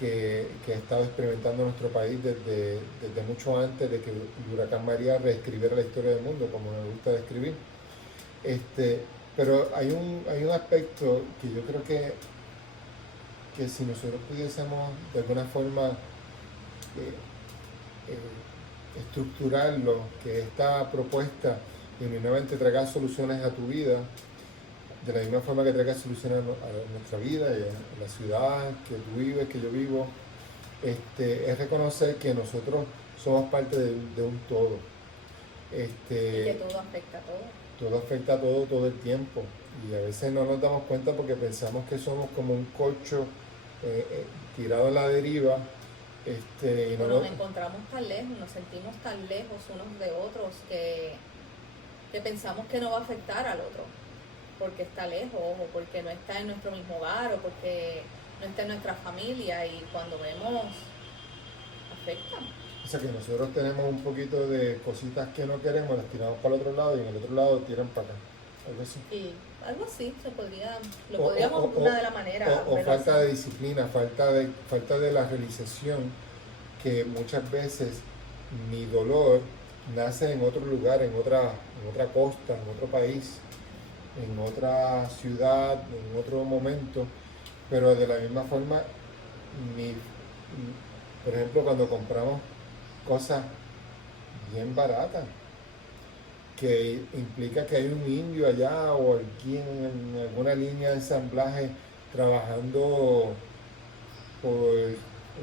que ha estado experimentando nuestro país desde mucho antes de que el huracán María reescribiera la historia del mundo, como me gusta describir. Pero hay un aspecto que yo creo que si nosotros pudiésemos de alguna forma estructurarlo, que esta propuesta genuinamente traiga soluciones a tu vida, de la misma forma que traiga soluciones a nuestra vida y a la ciudad que tú vives, que yo vivo, es reconocer que nosotros somos parte de un todo. Y que Este, todo afecta a todo. todo afecta a todo, todo el tiempo. Y a veces no nos damos cuenta porque pensamos que somos como un corcho tirado a la deriva. Y O no nos encontramos tan lejos, nos sentimos tan lejos unos de otros que pensamos que no va a afectar al otro, porque está lejos, o porque no está en nuestro mismo hogar, o porque no está en nuestra familia, y cuando vemos, afecta. o sea que nosotros tenemos un poquito de cositas que no queremos, las tiramos para el otro lado y en el otro lado tiran para acá. Algo así. Y algo así lo O, o, podríamos o, una de la manera o verlo falta así. de disciplina, falta de la realización que muchas veces mi dolor nace en otro lugar, en otra costa, en otro país, en otra ciudad, en otro momento, pero de la misma forma, mi, por ejemplo, cuando compramos cosas bien baratas, que implica que hay un indio allá o alguien en alguna línea de ensamblaje trabajando por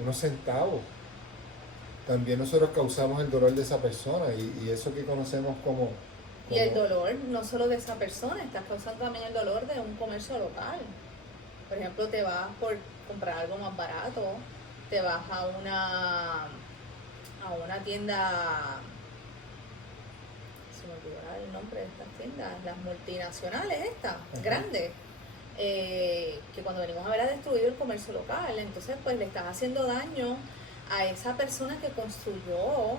unos centavos. También nosotros causamos el dolor de esa persona y eso que conocemos Y el como dolor no solo de esa persona, estás causando también el dolor de un comercio local. Por ejemplo, te vas por comprar algo más barato, te vas a una tienda, se me olvidó el nombre de estas tiendas, las multinacionales estas, Ajá. grandes, que cuando venimos a ver ha destruido el comercio local, entonces pues le estás haciendo daño a esa persona que construyó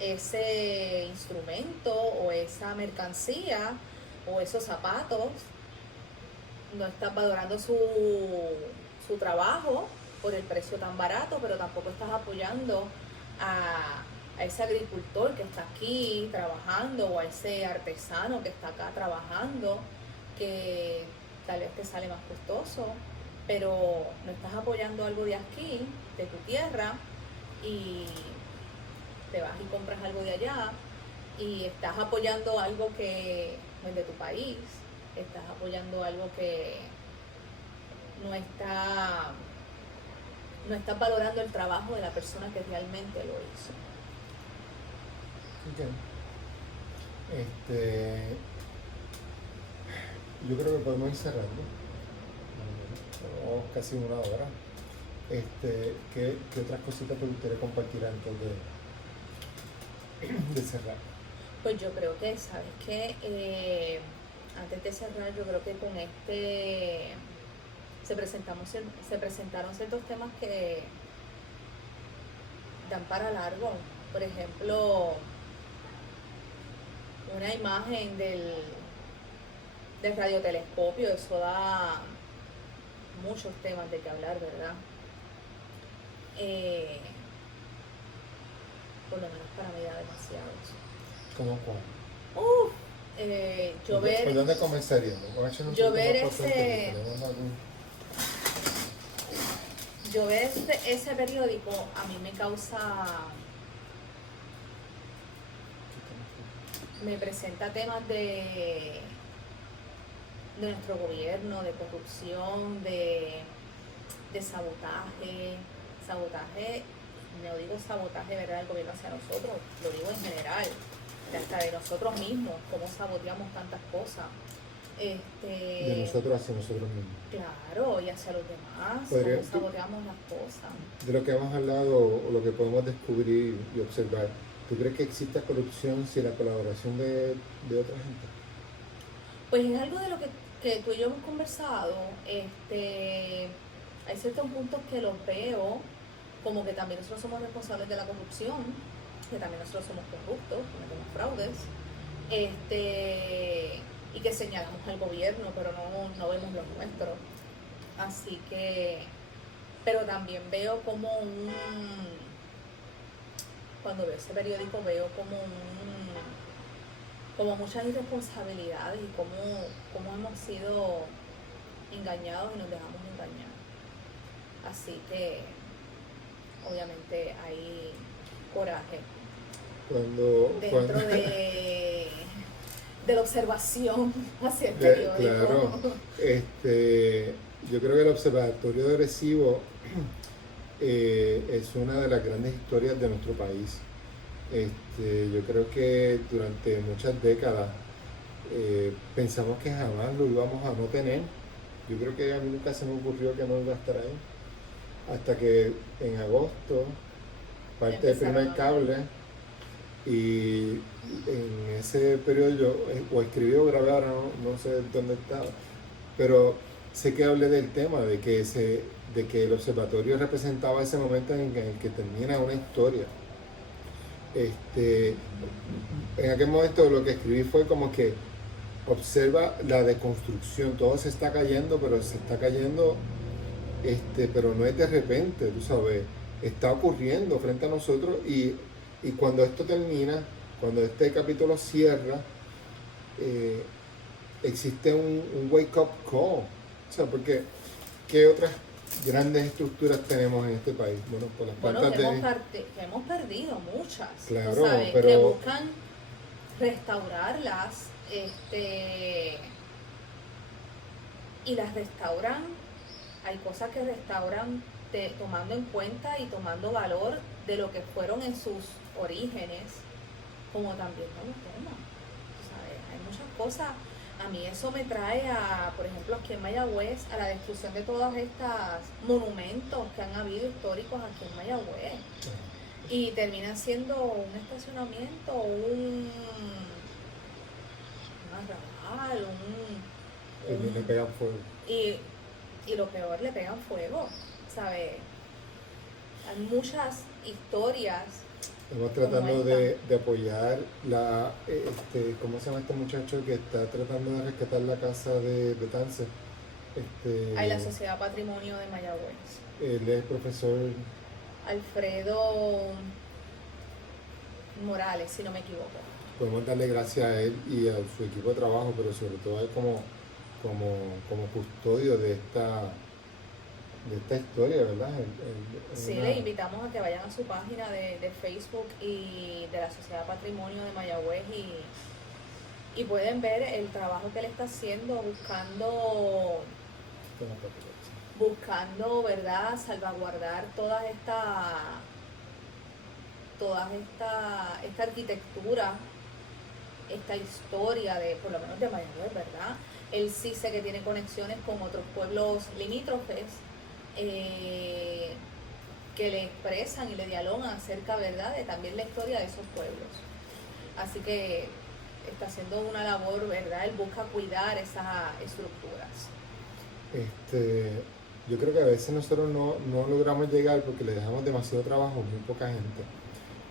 ese instrumento o esa mercancía o esos zapatos. No estás valorando su trabajo por el precio tan barato, pero tampoco estás apoyando a ese agricultor que está aquí trabajando, o a ese artesano que está acá trabajando, que tal vez te sale más costoso, pero no estás apoyando algo de aquí, de tu tierra, y te vas y compras algo de allá, y estás apoyando algo que no es de tu país, estás apoyando algo que no está no estás valorando el trabajo de la persona que realmente lo hizo. Ok. Yo creo que podemos ir cerrando. Tenemos casi una hora. ¿Qué otras cositas te gustaría compartir antes de cerrar? Pues yo creo que, ¿sabes qué? Antes de cerrar, yo creo que con se presentaron ciertos temas que dan para largo. Por ejemplo, una imagen del radiotelescopio, eso da muchos temas de que hablar, ¿verdad? Por lo menos para mí da demasiados. ¿Cómo cuál? ¿Por dónde comenzaríamos? Yo ver ese periódico a mí me presenta temas de nuestro gobierno, de corrupción, de sabotaje, no digo sabotaje, ¿verdad?, del gobierno hacia nosotros, lo digo en general, hasta de nosotros mismos, cómo saboteamos tantas cosas. De nosotros hacia nosotros mismos. Claro, y hacia los demás, cómo saboteamos las cosas. De lo que hemos hablado o lo que podemos descubrir y observar, ¿tú crees que exista corrupción sin la colaboración de otra gente? Pues es algo de lo que tú y yo hemos conversado. Hay ciertos puntos que los veo como que también nosotros somos responsables de la corrupción, que también nosotros somos corruptos, cometemos fraudes, y que señalamos al gobierno, pero no vemos los nuestros. Así que, pero también veo cuando veo ese periódico veo como muchas irresponsabilidades, y cómo hemos sido engañados y nos dejamos engañar. Así que obviamente hay coraje dentro de la observación hacia el periódico. Claro, yo creo que el Observatorio de Arecibo es una de las grandes historias de nuestro país. Yo creo que durante muchas décadas pensamos que jamás lo íbamos a no tener. Yo creo que a mí nunca se me ocurrió que no iba a estar ahí. Hasta que en agosto parte del primer cable y en ese periodo yo o escribí o grabé, ahora no sé dónde estaba, pero sé que hablé del tema de que el observatorio representaba ese momento en el que termina una historia. En aquel momento lo que escribí fue como que observa la deconstrucción, todo se está cayendo, pero se está cayendo, pero no es de repente, tú sabes, está ocurriendo frente a nosotros y cuando esto termina, cuando este capítulo cierra, existe un wake-up call. O sea, porque ¿qué otras grandes estructuras tenemos en este país? Bueno, por las plantas que hemos perdido muchas, claro, ¿sabes? pero que buscan restaurarlas, y las restauran, hay cosas que restauran tomando en cuenta y tomando valor de lo que fueron en sus orígenes, como también no los temas, ¿sabes? Hay muchas cosas. A mí eso me trae por ejemplo, aquí en Mayagüez, a la destrucción de todos estos monumentos que han habido históricos aquí en Mayagüez. Y terminan siendo un estacionamiento, un arrabal, y le pegan fuego. Y lo peor, le pegan fuego, ¿sabes? Hay muchas historias. Estamos tratando de apoyar ¿cómo se llama este muchacho que está tratando de rescatar la casa de Betance? Hay la Sociedad Patrimonio de Mayagüez. Él es profesor Alfredo Morales, si no me equivoco. Podemos darle gracias a él y a su equipo de trabajo, pero sobre todo a él como custodio de esta historia, ¿verdad? Sí, le invitamos a que vayan a su página de Facebook y de la Sociedad Patrimonio de Mayagüez y pueden ver el trabajo que él está haciendo buscando, ¿verdad?, salvaguardar toda esta arquitectura, esta historia de, por lo menos de Mayagüez, ¿verdad? Él sí sé que tiene conexiones con otros pueblos limítrofes que le expresan y le dialogan acerca, ¿verdad?, de también la historia de esos pueblos. Así que está haciendo una labor, ¿verdad? Él busca cuidar esas estructuras. Yo creo que a veces nosotros no logramos llegar porque le dejamos demasiado trabajo a muy poca gente.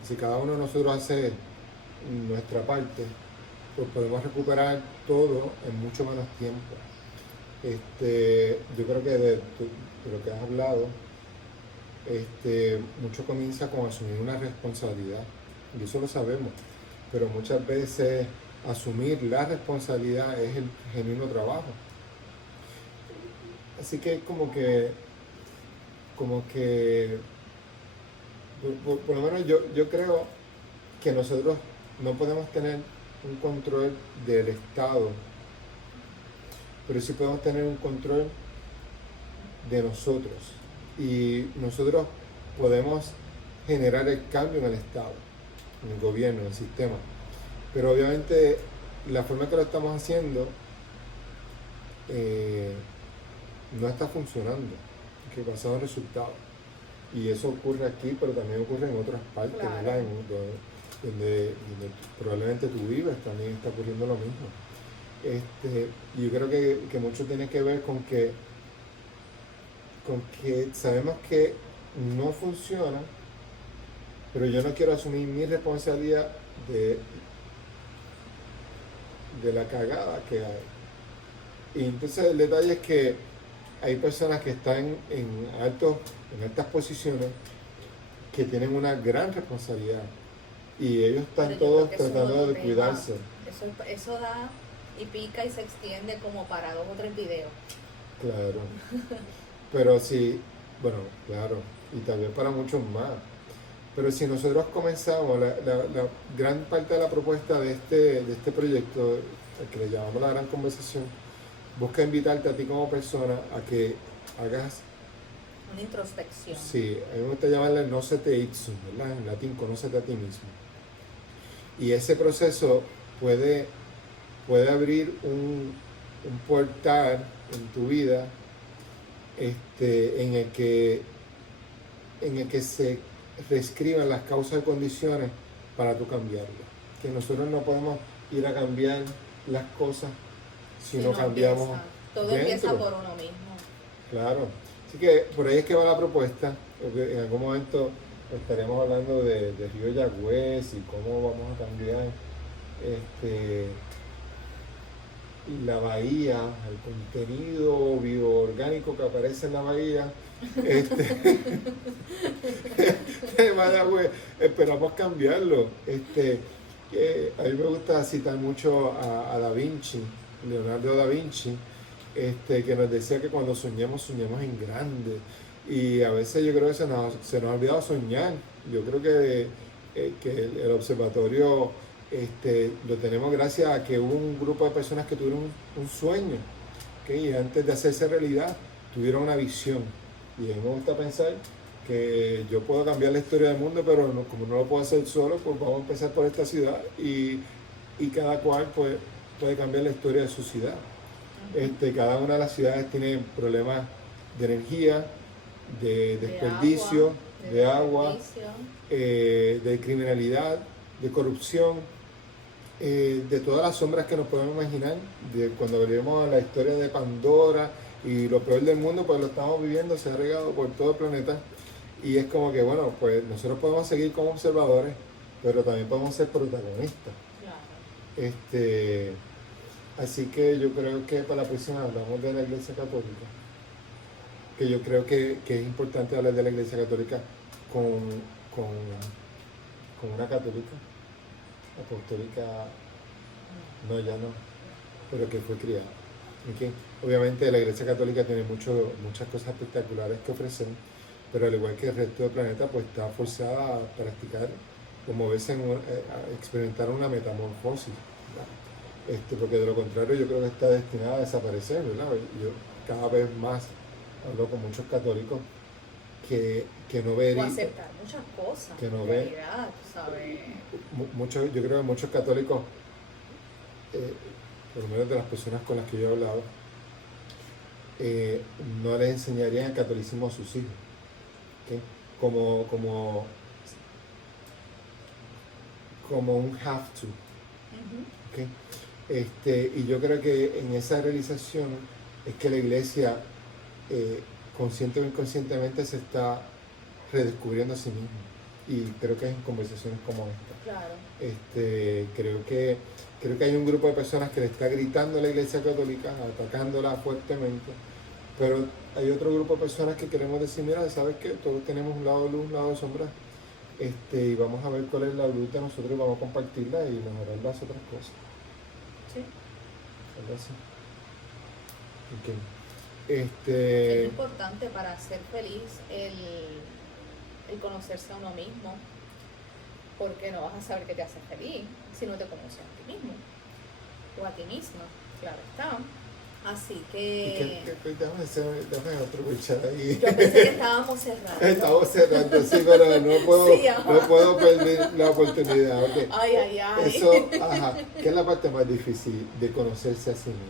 Si cada uno de nosotros hace nuestra parte, pues podemos recuperar todo en mucho menos tiempo. Yo creo que de lo que has hablado, mucho comienza con asumir una responsabilidad, y eso lo sabemos, pero muchas veces asumir la responsabilidad es el genuino trabajo. Así que como que por lo menos yo creo que nosotros no podemos tener un control del Estado, pero sí podemos tener un control de nosotros, y nosotros podemos generar el cambio en el Estado, en el gobierno, en el sistema, pero obviamente la forma que lo estamos haciendo no está funcionando, que pasan resultados, y eso ocurre aquí, pero también ocurre en otras partes, claro, ¿verdad? Donde probablemente tú vives también está ocurriendo lo mismo. Yo creo que mucho tiene que ver con que sabemos que no funciona, pero yo no quiero asumir mi responsabilidad de la cagada que hay. Y entonces el detalle es que hay personas que están en altas posiciones que tienen una gran responsabilidad y ellos están todos tratando de cuidarse. Eso da y pica y se extiende como para 2 o 3 videos. Claro. Pero sí, bueno, claro, y tal vez para muchos más. Pero si nosotros comenzamos, la gran parte de la propuesta de este proyecto el que le llamamos la gran conversación, busca invitarte a ti como persona a que hagas, Una introspección. sí, a mí me gusta llamarle nocete ipsum, ¿verdad? En latín, conócete a ti mismo. Y ese proceso puede abrir un portal en tu vida en el que se reescriban las causas y condiciones para tú cambiarlas. Que nosotros no podemos ir a cambiar las cosas si no cambiamos todo dentro. empieza por uno mismo. Claro. Así que por ahí es que va la propuesta. Porque en algún momento estaremos hablando de Río Yagüez y cómo vamos a cambiar la bahía, el contenido bioorgánico que aparece en la bahía. Esperamos cambiarlo. A mí me gusta citar mucho a Da Vinci, Leonardo da Vinci, que nos decía que cuando soñemos en grande. Y a veces yo creo que se nos ha olvidado soñar. Yo creo que el observatorio lo tenemos gracias a que hubo un grupo de personas que tuvieron un sueño, ¿okay? Y antes de hacerse realidad tuvieron una visión. Y a mí me gusta pensar que yo puedo cambiar la historia del mundo, pero como no lo puedo hacer solo, pues vamos a empezar por esta ciudad y cada cual puede cambiar la historia de su ciudad. Cada una de las ciudades tiene problemas de energía, de desperdicio, de agua, de criminalidad, de corrupción, de todas las sombras que nos podemos imaginar. De cuando veremos la historia de Pandora y lo peor del mundo, pues lo estamos viviendo, se ha regado por todo el planeta. Y es como que, bueno, pues nosotros podemos seguir como observadores, pero también podemos ser protagonistas. Claro. Así que yo creo que para la próxima hablamos de la Iglesia Católica. Que yo creo que es importante hablar de la Iglesia Católica con una católica, apostólica, no, ya no, pero que fue criada. ¿Okay? Obviamente la Iglesia Católica tiene muchas cosas espectaculares que ofrecer, pero al igual que el resto del planeta, pues está forzada a practicar, como ves, a experimentar una metamorfosis, porque de lo contrario yo creo que está destinada a desaparecer, ¿verdad? Yo cada vez más hablo con muchos católicos que no ven. O aceptar muchas cosas, que no en ven. realidad, ¿sabes? Yo creo que muchos católicos, por lo menos de las personas con las que yo he hablado, no les enseñarían el catolicismo a sus hijos, ¿okay? como un have to. ¿Okay? Y yo creo que en esa realización es que la Iglesia consciente o inconscientemente se está redescubriendo a sí misma, y creo que es en conversaciones como esta. Claro. Creo que hay un grupo de personas que le está gritando a la Iglesia Católica, atacándola fuertemente, pero hay otro grupo de personas que queremos decir, mira, ¿sabes qué? Todos tenemos un lado de luz, un lado de sombra, y vamos a ver cuál es la luz de nosotros y vamos a compartirla y mejorar las otras cosas. Sí. ¿Algo así? Okay. Es importante para ser feliz el conocerse a uno mismo, porque no vas a saber qué te hace feliz si no te conoces a ti mismo o a ti misma, claro está. Así que... Déjame aprovechar ahí. Yo pensé que estábamos cerrando. Estamos cerrando, sí, pero no puedo perder la oportunidad. Okay. Ay. Eso, ¿qué es la parte más difícil de conocerse a sí mismo?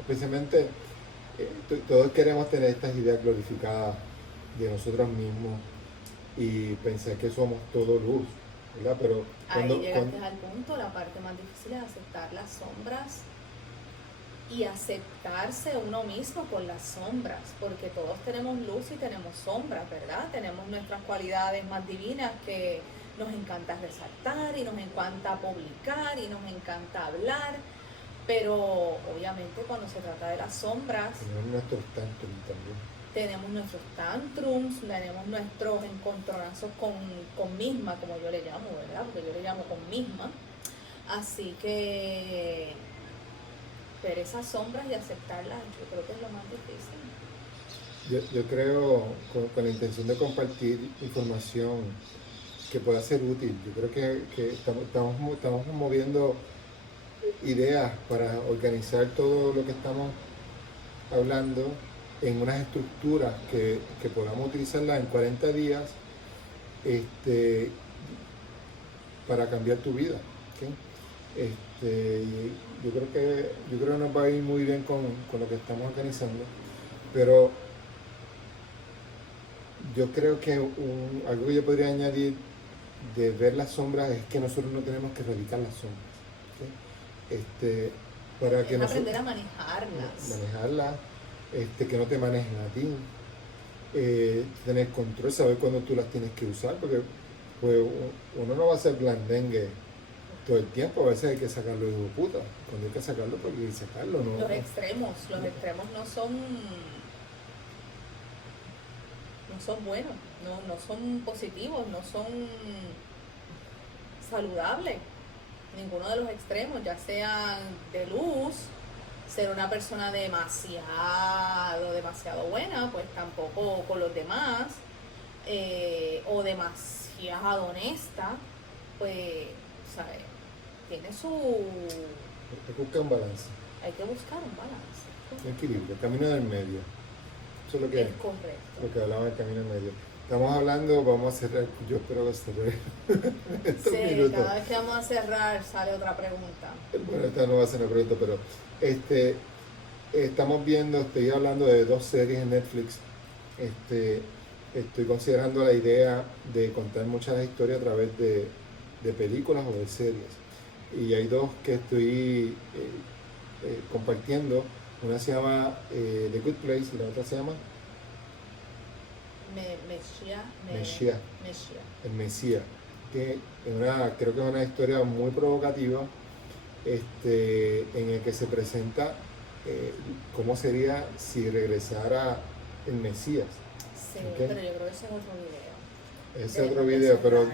Especialmente, todos queremos tener estas ideas glorificadas de nosotros mismos y pensar que somos todo luz, ¿verdad? Pero ahí llegaste al punto, la parte más difícil es aceptar las sombras y aceptarse uno mismo con las sombras, porque todos tenemos luz y tenemos sombras, ¿verdad? Tenemos nuestras cualidades más divinas que nos encanta resaltar y nos encanta publicar y nos encanta hablar, pero obviamente cuando se trata de las sombras tenemos nuestros tantrums también. Tenemos nuestros tantrums, tenemos nuestros encontronazos con misma, como yo le llamo, ¿verdad? Porque yo le llamo con misma. Así que ver esas sombras y aceptarlas, yo creo que es lo más difícil. Yo creo, con la intención de compartir información que pueda ser útil, yo creo que estamos moviendo ideas para organizar todo lo que estamos hablando en unas estructuras que podamos utilizarlas en 40 días para cambiar tu vida. ¿Ok? Y yo creo que nos va a ir muy bien con lo que estamos organizando, pero yo creo que algo que yo podría añadir de ver las sombras es que nosotros no tenemos que erradicar las sombras. ¿Ok? Para que aprender a manejarlas. Que no te manejen a ti, tener control, saber cuándo tú las tienes que usar, porque pues, uno no va a ser blandengue todo el tiempo, a veces hay que sacarlo de puta, cuando hay que sacarlo, porque hay que sacarlo, ¿no? Los extremos no son buenos, no son positivos, no son saludables. Ninguno de los extremos, ya sean de luz, ser una persona demasiado buena, pues tampoco con los demás, o demasiado honesta, pues, ¿sabes? Tiene su... Hay que buscar un balance. Hay que buscar un balance. Un equilibrio, el camino del medio. Eso es lo que es correcto. Lo que hablaba del camino del medio. Estamos hablando, vamos a cerrar, yo espero que cerré. Sí, cada vez que vamos a cerrar sale otra pregunta. Bueno, esta no va a ser una pregunta, pero estoy hablando de 2 series en Netflix. Estoy considerando la idea de contar muchas historias a través de películas o de series. Y hay 2 que estoy compartiendo. Una se llama The Good Place y la otra se llama Mesías. El Mesías. Que creo que es una historia muy provocativa, en el que se presenta cómo sería si regresara el Mesías. Sí, ¿okay? Pero yo creo que ese es otro video. Ese otro video, pero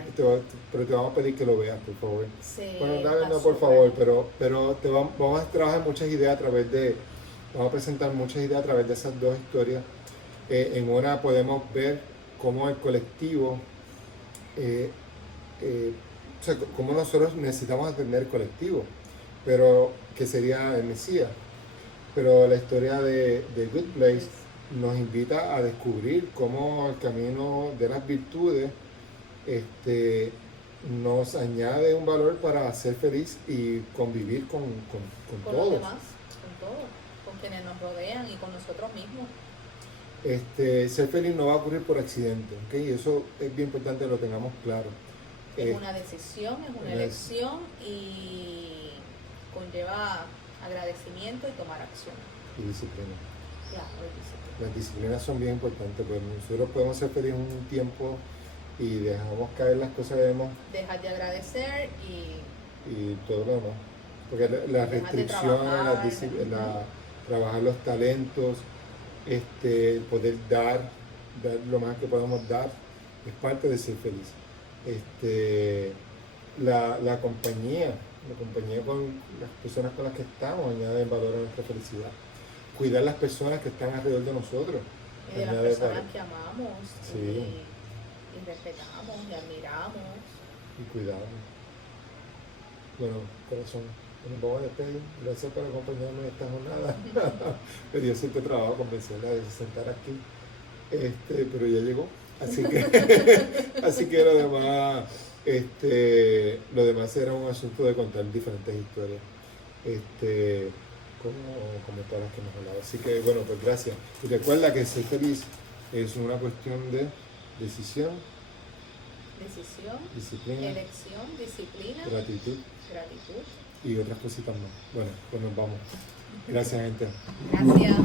te vamos a pedir que lo veas, por favor. Sí, bueno, dale, no, por favor, pero vamos a trabajar muchas ideas vamos a presentar muchas ideas a través de esas 2 historias. En una podemos ver cómo el colectivo, o sea, cómo nosotros necesitamos atender el colectivo, pero que sería el Mesías. Pero la historia de Good Place nos invita a descubrir cómo el camino de las virtudes nos añade un valor para ser feliz y convivir con todos. Los demás, con todos, con quienes nos rodean y con nosotros mismos. Ser feliz no va a ocurrir por accidente, ¿ok? Y eso es bien importante que lo tengamos claro. Es una decisión, es una elección y conlleva agradecimiento y tomar acción. Y disciplina. Claro, disciplina. Las disciplinas son bien importantes, pues nosotros podemos ser felices un tiempo y dejamos caer las cosas que debemos. Dejar de agradecer y todo lo demás. Porque la restricción, trabajar los talentos, poder dar lo más que podamos dar, es parte de ser feliz. La compañía con las personas con las que estamos añade valor a nuestra felicidad. Cuidar las personas que están alrededor de nosotros. Y de las personas que amamos, sí. y respetamos y admiramos. Y cuidamos. Bueno, corazón, nos vamos a despedir. Gracias por acompañarnos en esta jornada. Me dio cierto trabajo convencerla de sentar aquí. Pero ya llegó. Así que lo demás era un asunto de contar diferentes historias. Como todas las que hemos hablado. Así que bueno, pues gracias. Y recuerda que ser feliz es una cuestión de decisión, disciplina, elección, disciplina, gratitud y otras cositas más. Bueno, pues nos vamos. Gracias, gente. Gracias.